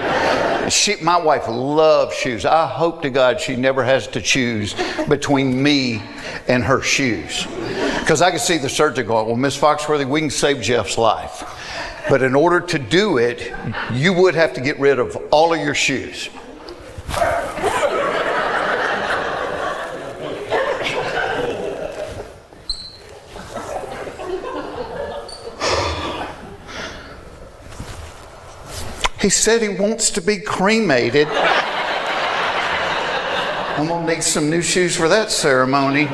my wife loves shoes. I hope to God she never has to choose between me and her shoes. Because I can see the surgeon going, well, Miss Foxworthy, we can save Jeff's life. But in order to do it, you would have to get rid of all of your shoes. He said he wants to be cremated. I'm going to need some new shoes for that ceremony.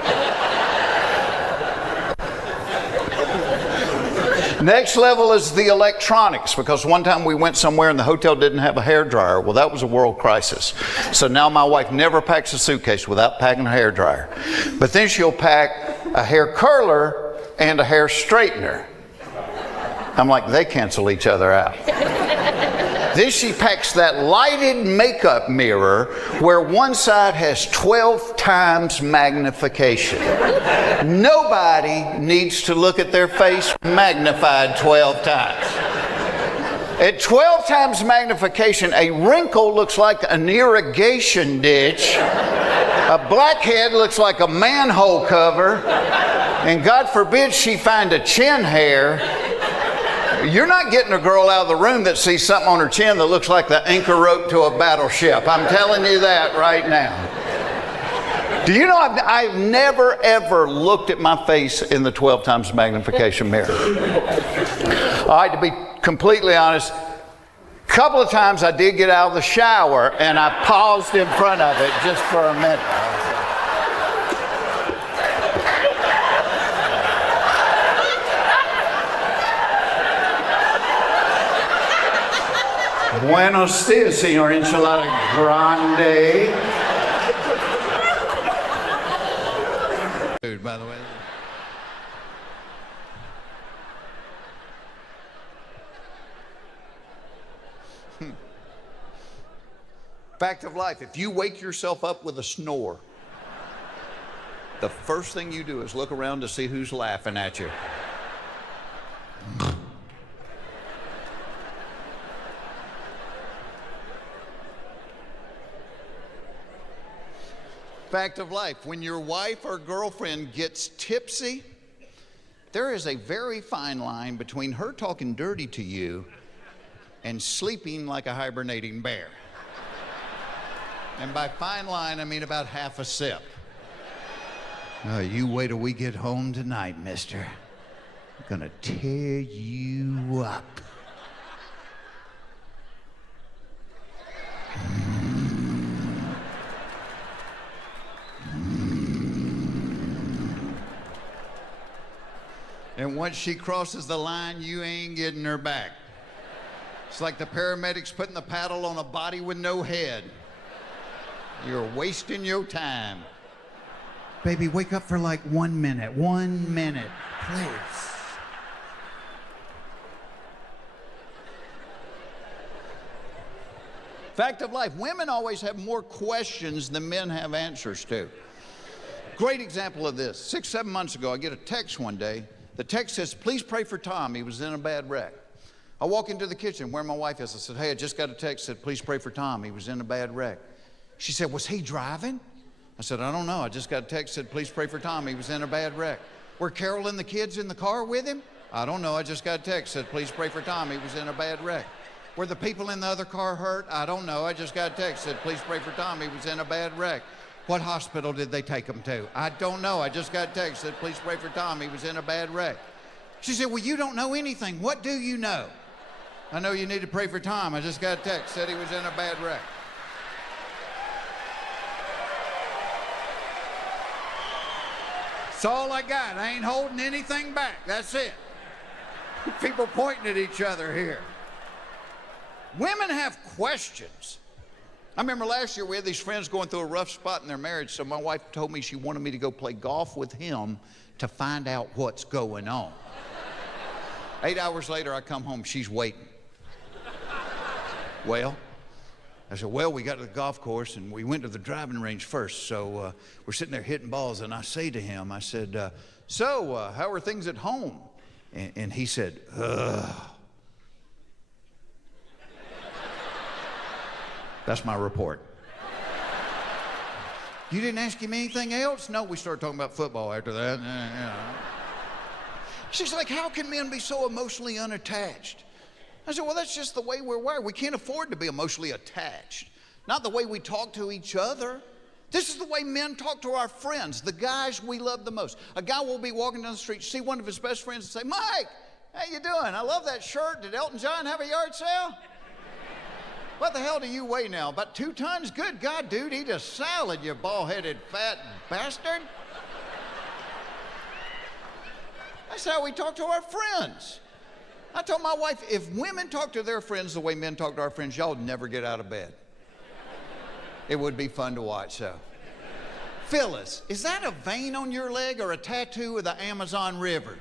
Next level is the electronics, because one time we went somewhere and the hotel didn't have a hairdryer. Well, that was a world crisis. So now my wife never packs a suitcase without packing a hairdryer. But then she'll pack a hair curler and a hair straightener. I'm like, they cancel each other out. Then she packs that lighted makeup mirror where one side has 12 times magnification. Nobody needs to look at their face magnified 12 times. At 12 times magnification, a wrinkle looks like an irrigation ditch. A blackhead looks like a manhole cover. And God forbid she find a chin hair. You're not getting a girl out of the room that sees something on her chin that looks like the anchor rope to a battleship. I'm telling you that right now. Do you know I've never ever looked at my face in the 12 times magnification mirror. All right, to be completely honest, a couple of times I did get out of the shower and I paused in front of it just for a minute. Buenos dias, señor enchilada grande. Dude, by the way. Fact of life, if you wake yourself up with a snore, the first thing you do is look around to see who's laughing at you. Fact of life, when your wife or girlfriend gets tipsy, there is a very fine line between her talking dirty to you and sleeping like a hibernating bear. And by fine line, I mean about half a sip. You wait till we get home tonight, mister. I'm gonna tear you up. And once she crosses the line, you ain't getting her back. It's like the paramedics putting the paddle on a body with no head. You're wasting your time. Baby, wake up for like 1 minute. 1 minute, please. Fact of life, women always have more questions than men have answers to. Great example of this. 6, 7 months ago, I get a text one day. The text says, please pray for Tom. He was in a bad wreck. I walk into the kitchen where my wife is. I said, hey, I just got a text that said, please pray for Tom. He was in a bad wreck. She said, was he driving? I said, I don't know. I just got a text that said, please pray for Tom. He was in a bad wreck. Were Carol and the kids in the car with him? I don't know. I just got a text that said, please pray for Tom. He was in a bad wreck. Were the people in the other car hurt? I don't know. I just got a text that said, please pray for Tom. He was in a bad wreck. What hospital did they take him to? I don't know. I just got a text that said, please pray for Tom. He was in a bad wreck. She said, well, you don't know anything. What do you know? I know you need to pray for Tom. I just got a text, said he was in a bad wreck. That's all I got. I ain't holding anything back. That's it. People pointing at each other here. Women have questions. I remember last year we had these friends going through a rough spot in their marriage, so my wife told me she wanted me to go play golf with him to find out what's going on. 8 hours later, I come home, she's waiting. Well, I said, well, we got to the golf course and we went to the driving range first, so we're sitting there hitting balls, and I say to him, I said, so how are things at home? And he said, ugh. That's my report. You didn't ask him anything else? No, we started talking about football after that. She's like, how can men be so emotionally unattached? I said, well, that's just the way we're wired. We can't afford to be emotionally attached. Not the way we talk to each other. This is the way men talk to our friends, the guys we love the most. A guy will be walking down the street, see one of his best friends and say, Mike, how you doing? I love that shirt. Did Elton John have a yard sale? What the hell do you weigh now? About 2 tons? Good God, dude, eat a salad, you bald-headed fat bastard. That's how we talk to our friends. I told my wife, if women talk to their friends the way men talk to our friends, y'all would never get out of bed. It would be fun to watch, so. Phyllis, is that a vein on your leg or a tattoo of the Amazon River?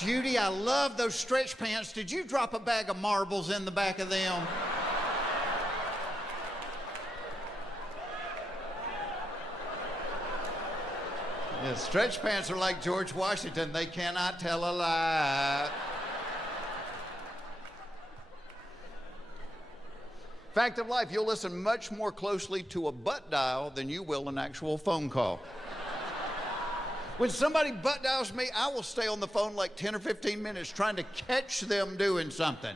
Judy, I love those stretch pants. Did you drop a bag of marbles in the back of them? The stretch pants are like George Washington. They cannot tell a lie. Fact of life, you'll listen much more closely to a butt dial than you will an actual phone call. When somebody butt dials me, I will stay on the phone like 10 or 15 minutes trying to catch them doing something.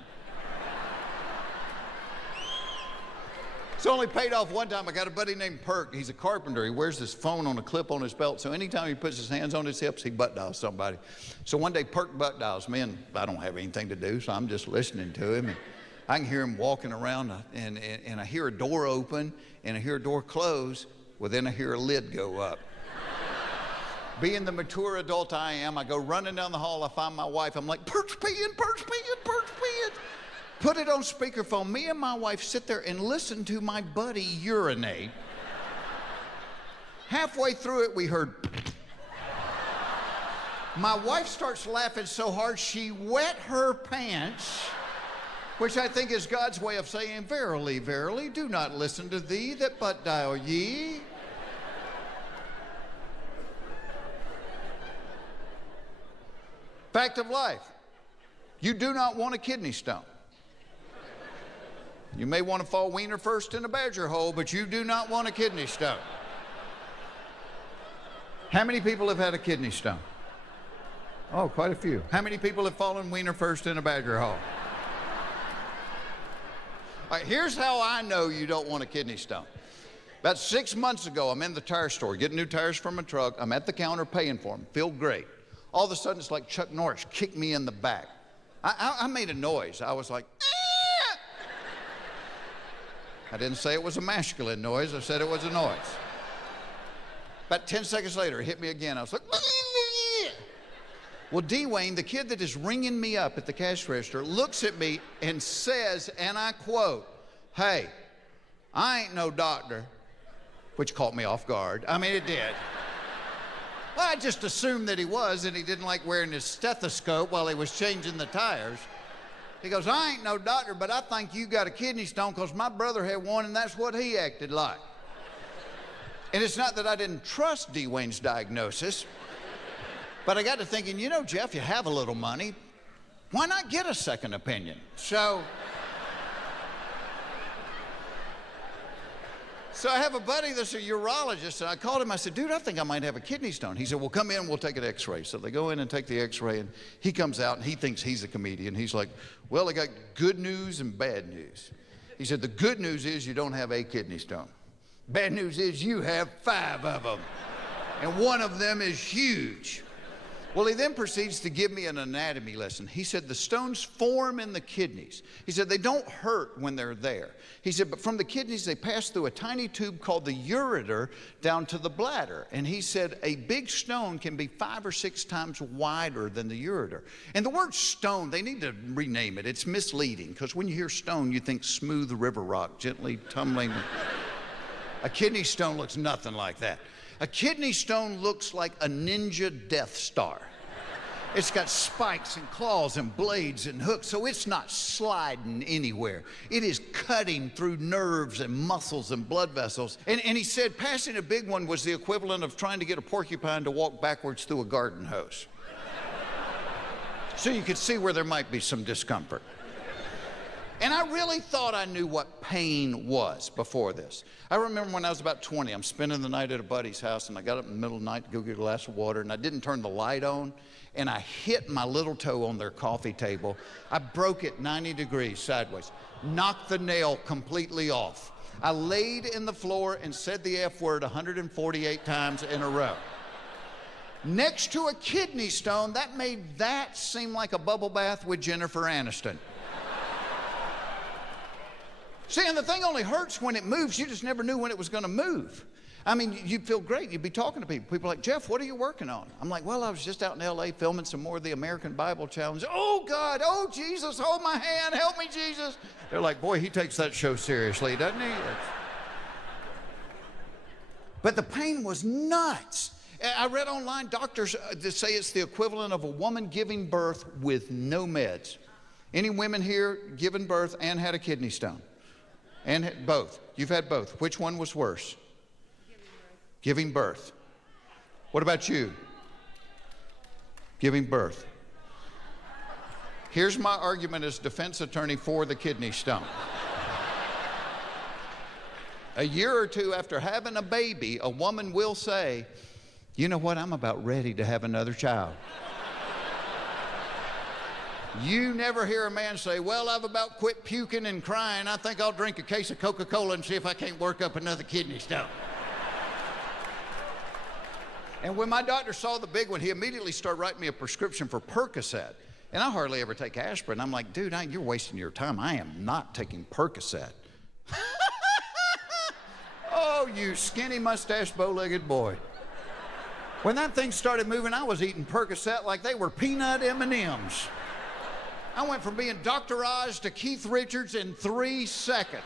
It's only paid off one time. I got a buddy named Perk. He's a carpenter. He wears this phone on a clip on his belt, so anytime he puts his hands on his hips, he butt dials somebody. So one day Perk butt dials me, and I don't have anything to do, so I'm just listening to him. And I can hear him walking around, and I hear a door open, and I hear a door close. Well, then I hear a lid go up. Being the mature adult I am, I go running down the hall, I find my wife, I'm like, Perk's peeing, Perk's peeing, Perk's peeing. Put it on speakerphone. Me and my wife sit there and listen to my buddy urinate. Halfway through it, we heard. My wife starts laughing so hard she wet her pants, which I think is God's way of saying, verily, verily, do not listen to thee that butt dial ye. Fact of life, you do not want a kidney stone. You may want to fall wiener first in a badger hole, but you do not want a kidney stone. How many people have had a kidney stone? Oh, quite a few. How many people have fallen wiener first in a badger hole? All right, here's how I know you don't want a kidney stone. About 6 months ago, I'm in the tire store getting new tires for my truck. I'm at the counter paying for them. Feel great. All of a sudden, it's like Chuck Norris kicked me in the back. I made a noise. I was like, ah! I didn't say it was a masculine noise. I said it was a noise. About 10 seconds later, it hit me again. I was like, well, Dwayne, the kid that is ringing me up at the cash register, looks at me and says, and I quote, hey, I ain't no doctor, which caught me off guard. I mean, it did. Well, I just assumed that he was, and he didn't like wearing his stethoscope while he was changing the tires. He goes, I ain't no doctor, but I think you got a kidney stone because my brother had one, and that's what he acted like. And it's not that I didn't trust Dwayne's diagnosis, but I got to thinking, you know, Jeff, you have a little money. Why not get a second opinion? So I have a buddy that's a urologist, and I called him. I said, dude, I think I might have a kidney stone. He said, well, come in, we'll take an x-ray. So they go in and take the x-ray, and he comes out, and he thinks he's a comedian. He's like, well, I got good news and bad news. He said, the good news is you don't have a kidney stone. Bad news is you have 5 of them, and one of them is huge. Well, he then proceeds to give me an anatomy lesson. He said the stones form in the kidneys. He said they don't hurt when they're there. He said, but from the kidneys, they pass through a tiny tube called the ureter down to the bladder. And he said a big stone can be 5 or 6 times wider than the ureter. And the word stone, they need to rename it. It's misleading, because when you hear stone, you think smooth river rock, gently tumbling. A kidney stone looks nothing like that. A kidney stone looks like a ninja Death Star. It's got spikes and claws and blades and hooks, so it's not sliding anywhere. It is cutting through nerves and muscles and blood vessels. And he said passing a big one was the equivalent of trying to get a porcupine to walk backwards through a garden hose. So you could see where there might be some discomfort. And I really thought I knew what pain was before this. I remember when I was about 20, I'm spending the night at a buddy's house, and I got up in the middle of the night to go get a glass of water, and I didn't turn the light on, and I hit my little toe on their coffee table. I broke it 90 degrees sideways, knocked the nail completely off. I laid in the floor and said the F word 148 times in a row. Next to a kidney stone, that made that seem like a bubble bath with Jennifer Aniston. See, and the thing only hurts when it moves. You just never knew when it was going to move. I mean, you'd feel great. You'd be talking to people. People are like, Jeff, what are you working on? I'm like, well, I was just out in L.A. filming some more of the American Bible Challenge. Oh, God. Oh, Jesus. Hold my hand. Help me, Jesus. They're like, boy, he takes that show seriously, doesn't he? But the pain was nuts. I read online doctors that say it's the equivalent of a woman giving birth with no meds. Any women here given birth and had a kidney stone? And both. You've had both. Which one was worse? Giving birth. What about you? Giving birth. Here's my argument as defense attorney for the kidney stone. A year or two after having a baby, a woman will say, you know what, I'm about ready to have another child. You never hear a man say, well, I've about quit puking and crying. I think I'll drink a case of Coca-Cola and see if I can't work up another kidney stone. And when my doctor saw the big one, he immediately started writing me a prescription for Percocet. And I hardly ever take aspirin. I'm like, dude, you're wasting your time. I am not taking Percocet. Oh, you skinny mustache, bow-legged boy. When that thing started moving, I was eating Percocet like they were peanut M&Ms. I went from being Dr. Oz to Keith Richards in 3 seconds.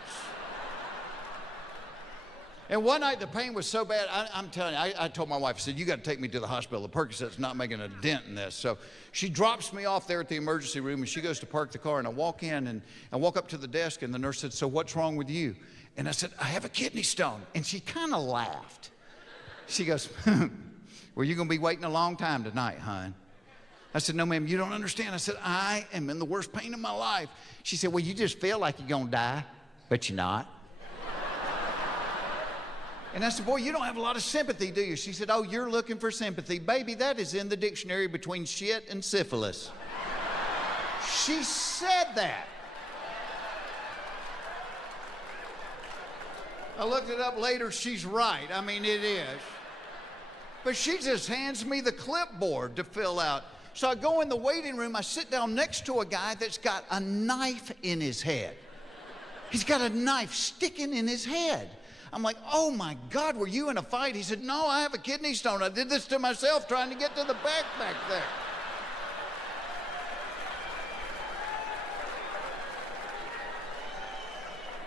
And one night the pain was so bad, I'm telling you, I told my wife, I said, you got to take me to the hospital. The Percocet's not making a dent in this. So she drops me off there at the emergency room and she goes to park the car and I walk in and I walk up to the desk and the nurse said, so what's wrong with you? And I said, I have a kidney stone. And she kind of laughed. She goes, well, you're going to be waiting a long time tonight, hon. I said, no, ma'am, you don't understand. I said, I am in the worst pain of my life. She said, well, you just feel like you're going to die, but you're not. And I said, boy, you don't have a lot of sympathy, do you? She said, oh, you're looking for sympathy. Baby, that is in the dictionary between shit and syphilis. She said that. I looked it up later. She's right. I mean, it is. But she just hands me the clipboard to fill out. So I go in the waiting room. I sit down next to a guy that's got a knife in his head. He's got a knife sticking in his head. I'm like, oh my God, were you in a fight? He said, no, I have a kidney stone. I did this to myself trying to get to the back there.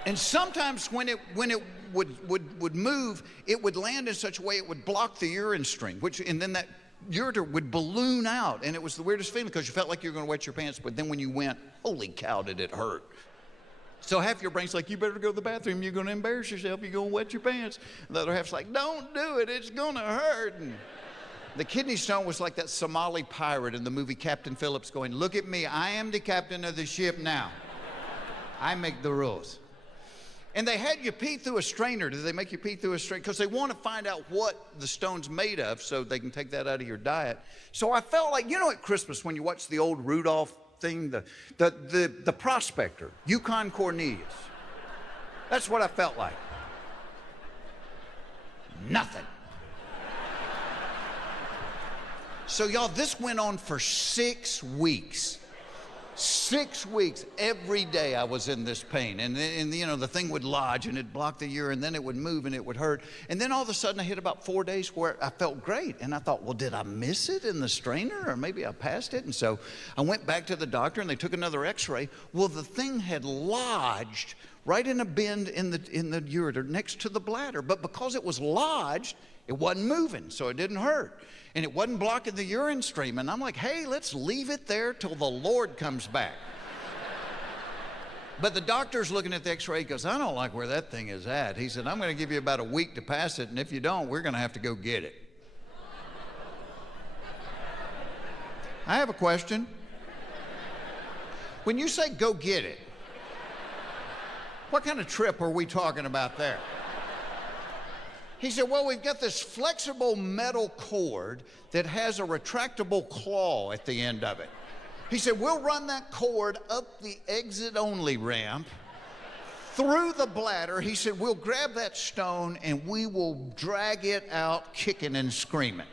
And sometimes when it would move, it would land in such a way it would block the urine stream, and then that ureter would balloon out. And it was the weirdest feeling because you felt like you were going to wet your pants, but then when you went, holy cow, did it hurt. So half your brain's like, you better go to the bathroom. You're going to embarrass yourself. You're going to wet your pants. And the other half's like, don't do it. It's going to hurt. And the kidney stone was like that Somali pirate in the movie Captain Phillips going, look at me. I am the captain of the ship now. I make the rules. And they had you pee through a strainer. Did they make you pee through a strainer? Because they want to find out what the stone's made of so they can take that out of your diet. So I felt like, you know, at Christmas when you watch the old Rudolph thing, the prospector, Yukon Cornelius. That's what I felt like. Nothing. So y'all, this went on for 6 weeks. 6 weeks, every day I was in this pain. And you know, the thing would lodge and it'd block the urine, then it would move and it would hurt. And then all of a sudden I hit about 4 days where I felt great. And I thought, well, did I miss it in the strainer? Or maybe I passed it. And so I went back to the doctor and they took another x-ray. Well, the thing had lodged right in a bend in the ureter next to the bladder. But because it was lodged, it wasn't moving, so it didn't hurt. And it wasn't blocking the urine stream. And I'm like, hey, let's leave it there till the Lord comes back. But the doctor's looking at the x-ray. He goes, I don't like where that thing is at. He said, I'm going to give you about a week to pass it, and if you don't, we're going to have to go get it. I have a question. When you say go get it, what kind of trip are we talking about there? He said, well, we've got this flexible metal cord that has a retractable claw at the end of it. He said, we'll run that cord up the exit-only ramp, through the bladder. He said, we'll grab that stone and we will drag it out kicking and screaming.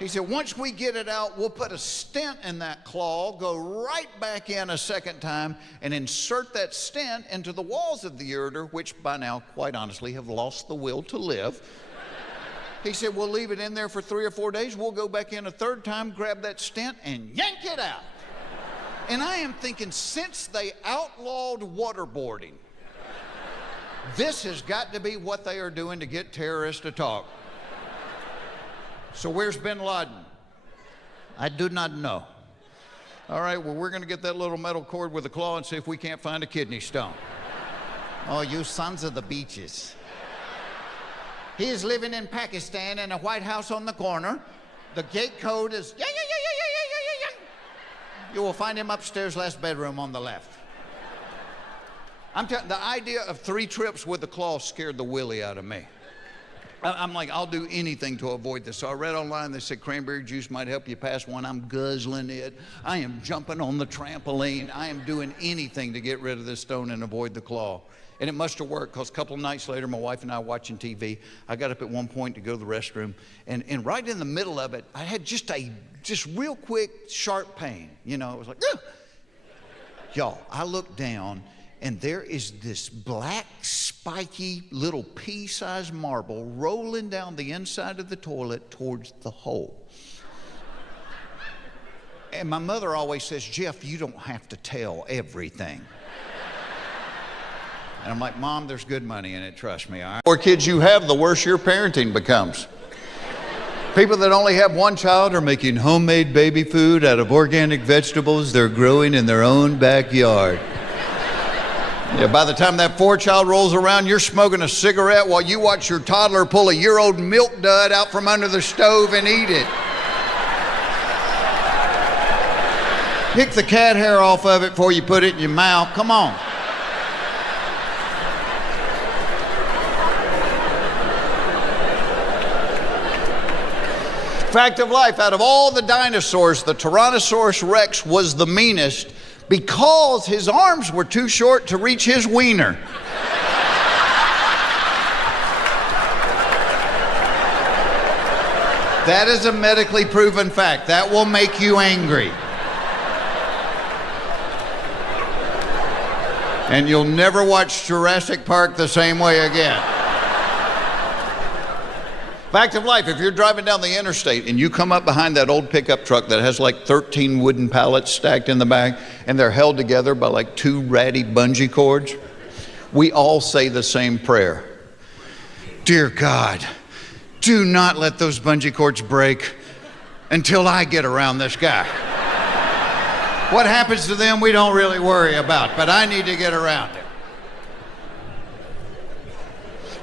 He said, once we get it out, we'll put a stent in that claw, go right back in a second time, and insert that stent into the walls of the ureter, which by now, quite honestly, have lost the will to live. He said, we'll leave it in there for 3 or 4 days. We'll go back in a third time, grab that stent, and yank it out. And I am thinking, since they outlawed waterboarding, this has got to be what they are doing to get terrorists to talk. So where's bin Laden? I do not know. All right, well, we're going to get that little metal cord with a claw and see if we can't find a kidney stone. Oh, you sons of the beaches. He is living in Pakistan in a White House on the corner. The gate code is yeah. You will find him upstairs, last bedroom on the left. The idea of 3 trips with the claw scared the willy out of me. I'm like, I'll do anything to avoid this. So I read online, they said cranberry juice might help you pass one. I'm guzzling it. I am jumping on the trampoline. I am doing anything to get rid of this stone and avoid the claw. And it must have worked, because a couple of nights later, my wife and I were watching TV. I got up at one point to go to the restroom, and right in the middle of it, I had just real quick, sharp pain. You know, it was like, ugh. Y'all, I looked down, and there is this black, spiky, little pea-sized marble rolling down the inside of the toilet towards the hole. And my mother always says, Jeff, you don't have to tell everything. And I'm like, Mom, there's good money in it, trust me. All right? The more kids you have, the worse your parenting becomes. People that only have one child are making homemade baby food out of organic vegetables they're growing in their own backyard. Yeah, by the time that 4th child rolls around, you're smoking a cigarette while you watch your toddler pull a year-old milk dud out from under the stove and eat it. Pick the cat hair off of it before you put it in your mouth. Come on. Fact of life, out of all the dinosaurs, the Tyrannosaurus Rex was the meanest because his arms were too short to reach his wiener. That is a medically proven fact. That will make you angry. And you'll never watch Jurassic Park the same way again. Fact of life, if you're driving down the interstate and you come up behind that old pickup truck that has like 13 wooden pallets stacked in the back and they're held together by like 2 ratty bungee cords, we all say the same prayer. Dear God, do not let those bungee cords break until I get around this guy. What happens to them, we don't really worry about, but I need to get around him.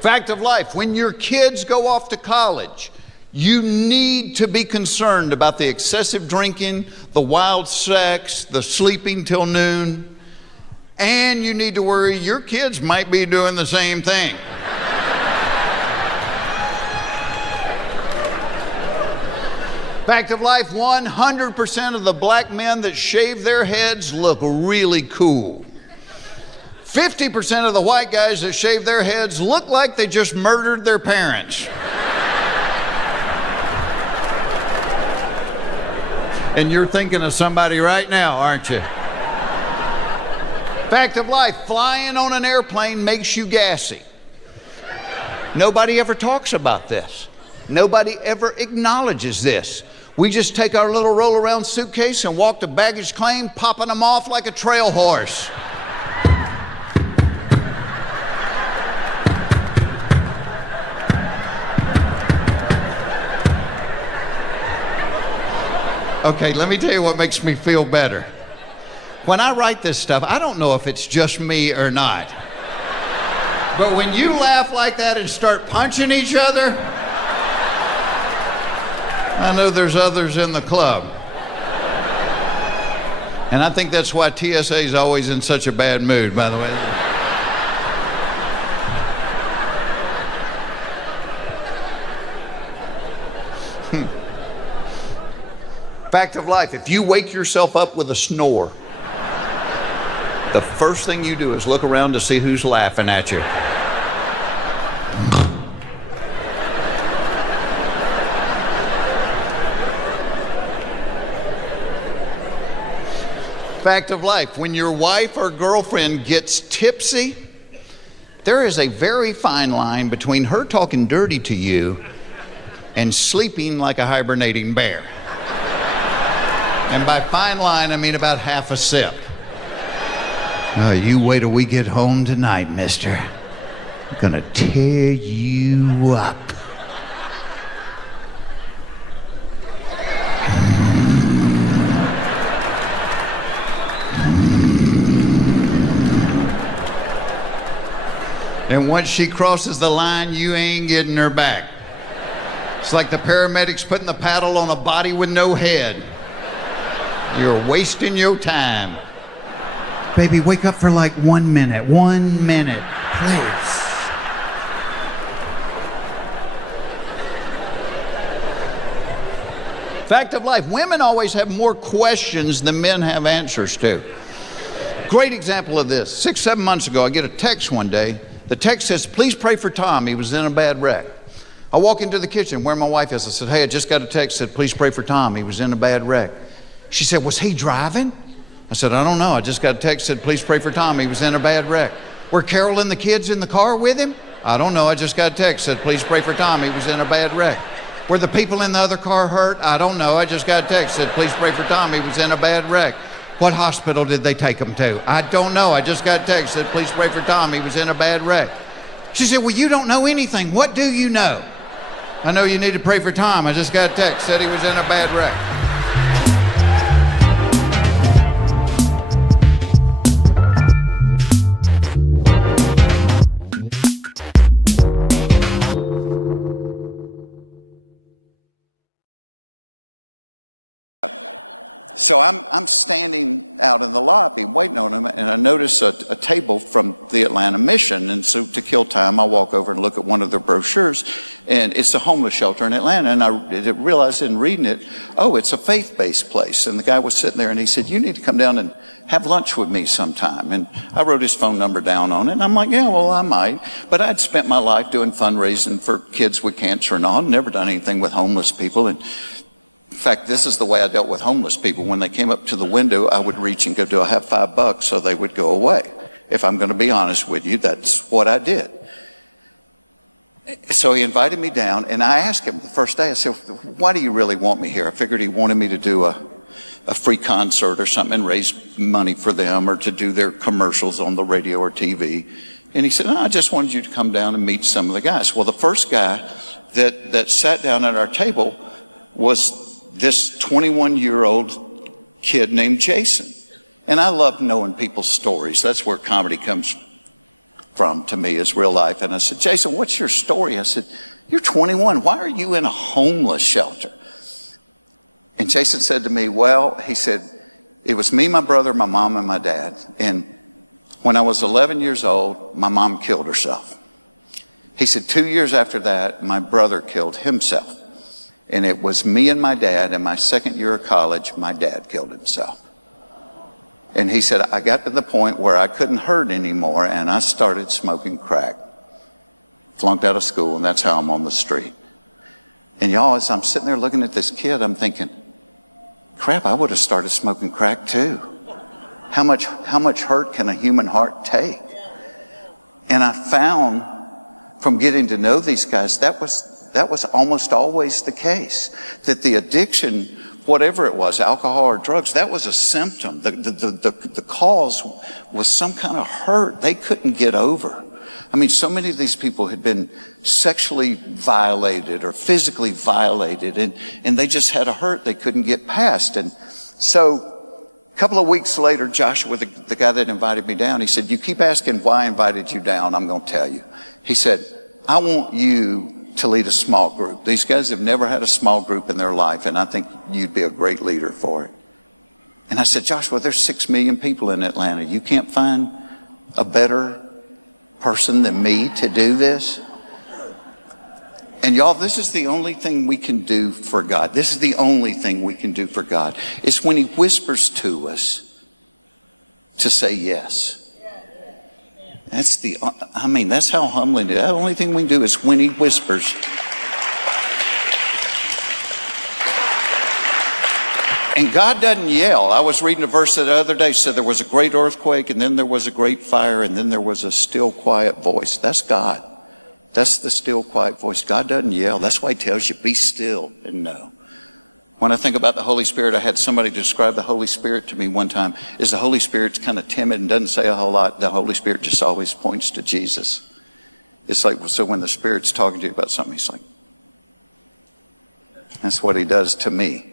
Fact of life, when your kids go off to college, you need to be concerned about the excessive drinking, the wild sex, the sleeping till noon, and you need to worry your kids might be doing the same thing. Fact of life, 100% of the black men that shave their heads look really cool. 50% of the white guys that shave their heads look like they just murdered their parents. And you're thinking of somebody right now, aren't you? Fact of life, flying on an airplane makes you gassy. Nobody ever talks about this. Nobody ever acknowledges this. We just take our little roll-around suitcase and walk to baggage claim, popping them off like a trail horse. Okay, let me tell you what makes me feel better. When I write this stuff, I don't know if it's just me or not. But when you laugh like that and start punching each other, I know there's others in the club. And I think that's why TSA is always in such a bad mood, by the way. Fact of life, if you wake yourself up with a snore, the first thing you do is look around to see who's laughing at you. Fact of life, when your wife or girlfriend gets tipsy, there is a very fine line between her talking dirty to you and sleeping like a hibernating bear. And by fine line, I mean about half a sip. Oh, you wait till we get home tonight, mister. I'm gonna tear you up. And once she crosses the line, you ain't getting her back. It's like the paramedics putting the paddle on a body with no head. You're wasting your time. Baby, wake up for like 1 minute. 1 minute, please. Fact of life, women always have more questions than men have answers to. Great example of this. 6, 7 months ago, I get a text one day. The text says, please pray for Tom. He was in a bad wreck. I walk into the kitchen where my wife is. I said, hey, I just got a text that said, please pray for Tom. He was in a bad wreck. She said, was he driving? I said, I don't know. I just got a text that said, please pray for Tom. He was in a bad wreck. Were Carol and the kids in the car with him? I don't know. I just got a text that said, please pray for Tom. He was in a bad wreck. Were the people in the other car hurt? I don't know. I just got a text that said, please pray for Tom. He was in a bad wreck. What hospital did they take him to? I don't know. I just got a text that said, please pray for Tom. He was in a bad wreck. She said, well, you don't know anything. What do you know? I know you need to pray for Tom. I just got a text said he was in a bad wreck. So I'm standing out in the lobby waiting on him, and I notice a table from the Atlanta Mission. And so to kill time, I walk over and look at one of their brochures, and it's a homeless shelter in Atlanta. And I realized in reading it, oh, it's a faith-based place. And the guy was sitting there, and he said, you need to come down and have lunch with me sometime. And I wrote his phone number down on it, and I'm like, yeah, well, I might. But I'd spent my life doing fundraising for kids with cancer and all. I'd never done anything with homeless people. And in fact, this is the way I dealt with homeless people. When they came up to the window, I would reach and go, do I have $5? So they would go away. If I'm going to be honest with you, that's what I did. So he invited me down, and I asked him the first day, I said, why do you really want me here? I figured he wanted me to do a free concert or something and raise money for them, or to do their commercials on the radio or TV. And he said, no, I just wanted you to come down and meet some of the guys. Well, the first guy that sat down at our table was this 21-year-old kid named Jason. And I love knowing people's stories. That's where comedy comes from to me, is real life. And I said, Jason, what's your story? I said, you're 21. Why are you in a homeless shelter? And Jason said to me, well, he said, it was me, my brother, my mom, and my dad. And when I was 11 years old, my mom killed herself. He said, 2 years after that, my brother killed himself. And it was me and my dad. In my second year of college, my dad killed himself. And he said, I got to the point where I couldn't hurt anymore, and I started smoking crack. Flunked out of school, and that's how I'm on the street. And y'all, as I'm sitting there looking at this kid, I'm thinking, crap, I would have started smoking crack too. How much hurt can a human heart take? And I found from getting to know these guys, that was almost always the case. That the addiction, whatever it was, alcohol or drugs, that was a symptom. The cause was some kind of hurt they couldn't get over. I mean, so many of these people had been sexually violated or physically violated, and they just had a hurt they couldn't get past. And so a couple of weeks later, Joshua, the guy that invited me down, he said, you keep asking why I invited you down, I'm going to tell you. He said, I want you to lead a small group. These guys have never had a small group in their life, and I think you'd be a great leader for it. And I said, Joshua, there's 6 million people in Atlanta. You can't find a better person than me to do this? And y'all, this is the only thing we can do for God. This is the only thing we can do for God. It's when he whispers to us to say yes. That's how humbling it is. The only thing we can do is when he whispers. And God doesn't yell. I was reading a verse the other day, said there was a great earthquake, and then there was a great fire, and then there was a still, quiet voice. That's God. That's the still, quiet voice. God doesn't yell. That's why he tells you, be still and know. When I think about the Holy Spirit, I had somebody describe the Holy Spirit to me one time. Is the Holy Spirit's kind of timid and doesn't say a whole lot. The Holy Spirit just always points to Jesus. It's like, so when the Spirit's talking to you about something, he's like, that's what he does to me.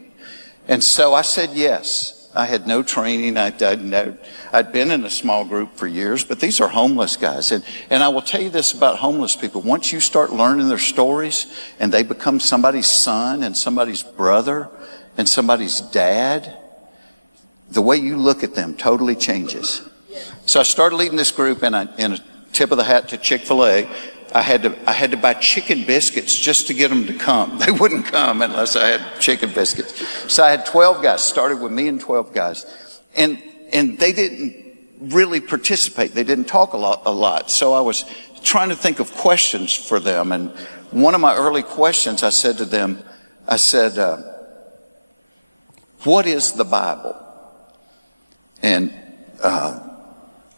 And so I said yes. I had no training. I'd been in a small group for years, but these are homeless guys. And I will tell you this about homeless people. Once you start learning their stories and they become somebody's son and somebody's brother and somebody's dad, the way you look at them totally changes. So I started leading this group, and in a tip of the hat to Chick-fil-A, I had to buy chicken biscuits just to get them to come. They wouldn't come unless I had chicken biscuits. So I had 12 guys, started with me and 12 guys. And they didn't really participate. They didn't talk a lot. So I was trying to think of questions for them. And one of my early questions, I said to them, what is the Bible? And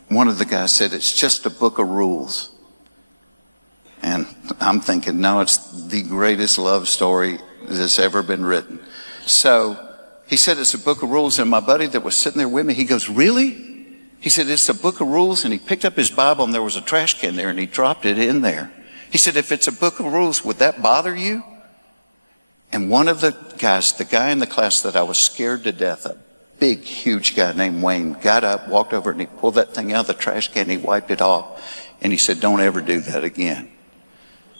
one of the guys said, it's just a book of rules. And I'm thinking, no, it's the greatest love story that's ever been written. So he said, it's a book of rules. And my buddy that was sitting there with me, he goes, really? He said, it's a book of rules. And he picked up his Bible, and there was a trash can there, and he dropped it in there. He said, if it's a book of rules, would that bother you? And one of the guys, the guy in the class that I was scared to death of, big, huge guy named Wayne, got up, walked over, and he pulled that thing out of the trash can, and he wiped it off. And he said, don't ever do that again.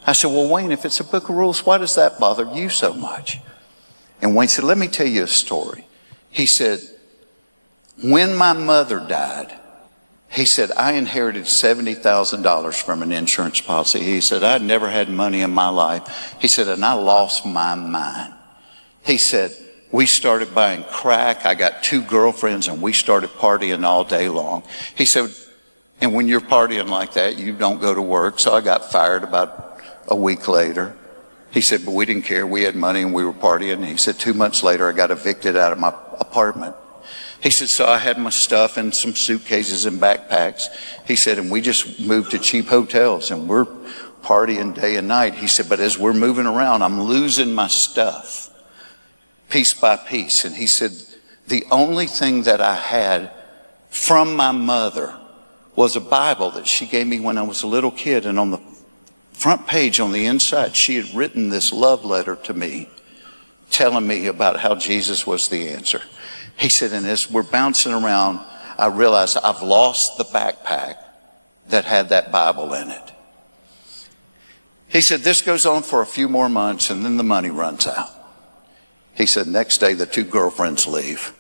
I said, well, Wayne, if it's a book of rules, why does that bother you so much? And Wayne said, let me tell you a story. He said, when my mother died, he said, I inherited $70,000 from an insurance policy. He said, I'd never had money in my life. He said, and I lost my mind. He said, we started buying crack. I got 2 girlfriends, and we started partying all day long. He said, and when you're partying like that, you don't go to work. So I got fired about a week later. He said, but we didn't care. We had money and we were partying. He said, 2 months later, I got evicted out of my apartment. He said, so I had my stuff in some suitcases and backpacks. He said, and we just moved to cheap hotels, and we're partying day and night. He said, but as we're moving around, I'm losing my stuff piece by piece. And he said, the only thing that I had from my mother was a Bible that she gave me when I was a little kid. And on the front page on the inside, she had written this love letter to me, telling me about how Jesus was the answer. He said, and as we're bouncing around, I realized I've lost the backpack that had that Bible in it. He said, this goes on for a few more months, and then the money runs out. He said, next day, the 2 girlfriends leave.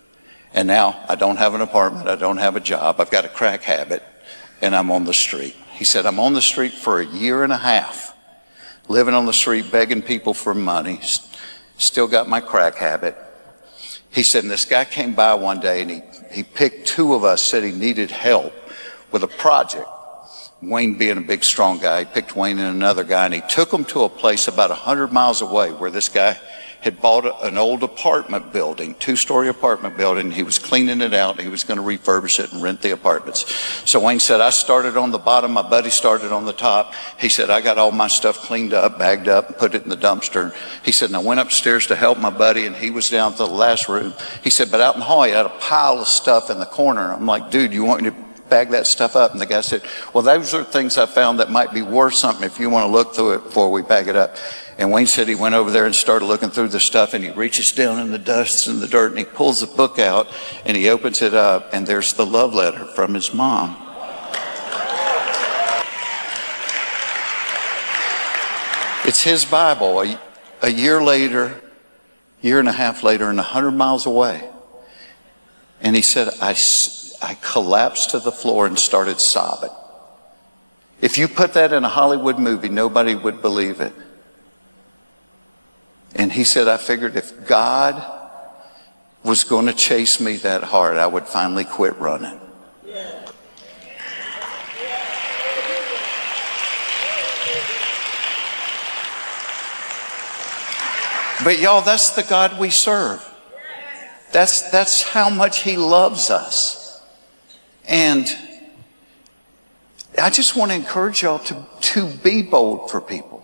And now I don't have an apartment. I don't have a job. I've got a crack habit, and I'm on the street. He said, I'm on the street for a year and a half, living on the street, begging people for money, still got my crack habit. He said, and this guy came by one day, and he picked 2 of us, said he needed help with a project. Wayne being a big, strong guy, he picked Wayne and another guy, and he took them to a place about 100 miles away where this guy had bought an old apartment building, 2-story apartment building. He was cleaning it out. He was going to refurbish it and rent the apartments. So Wayne said, I started on the bottom. My buddy started on the top. He said, I got all my stuff cleaned up, bagged up, and put it in the dumpster. He said, and I went upstairs to help my buddy, and he was down to the last room. He said, but out in the hall, he had a pile of stuff in the corner. I'm like, dude, you want me to bag that stuff up? And the guy said, well, those are things I found that might be worth something if you want to look through it before we bag it up. And Wayne said he went over there and started looking through the stuff, and he reaches down in the dust and the dirt, and he pulls the book out, and he opens it up, and there's the love letter from his mom. It's his Bible. A year later, year and a half later, and 100 miles away. And he said, I collapsed to the floor and started sobbing. If you put that in a Hollywood movie, nobody would believe it. And he said, I figured if God was going to chase me that hard, I would finally quit running. But y'all, that's the God we serve. That's how much he loves us. And I just want to encourage y'all to be bold for people.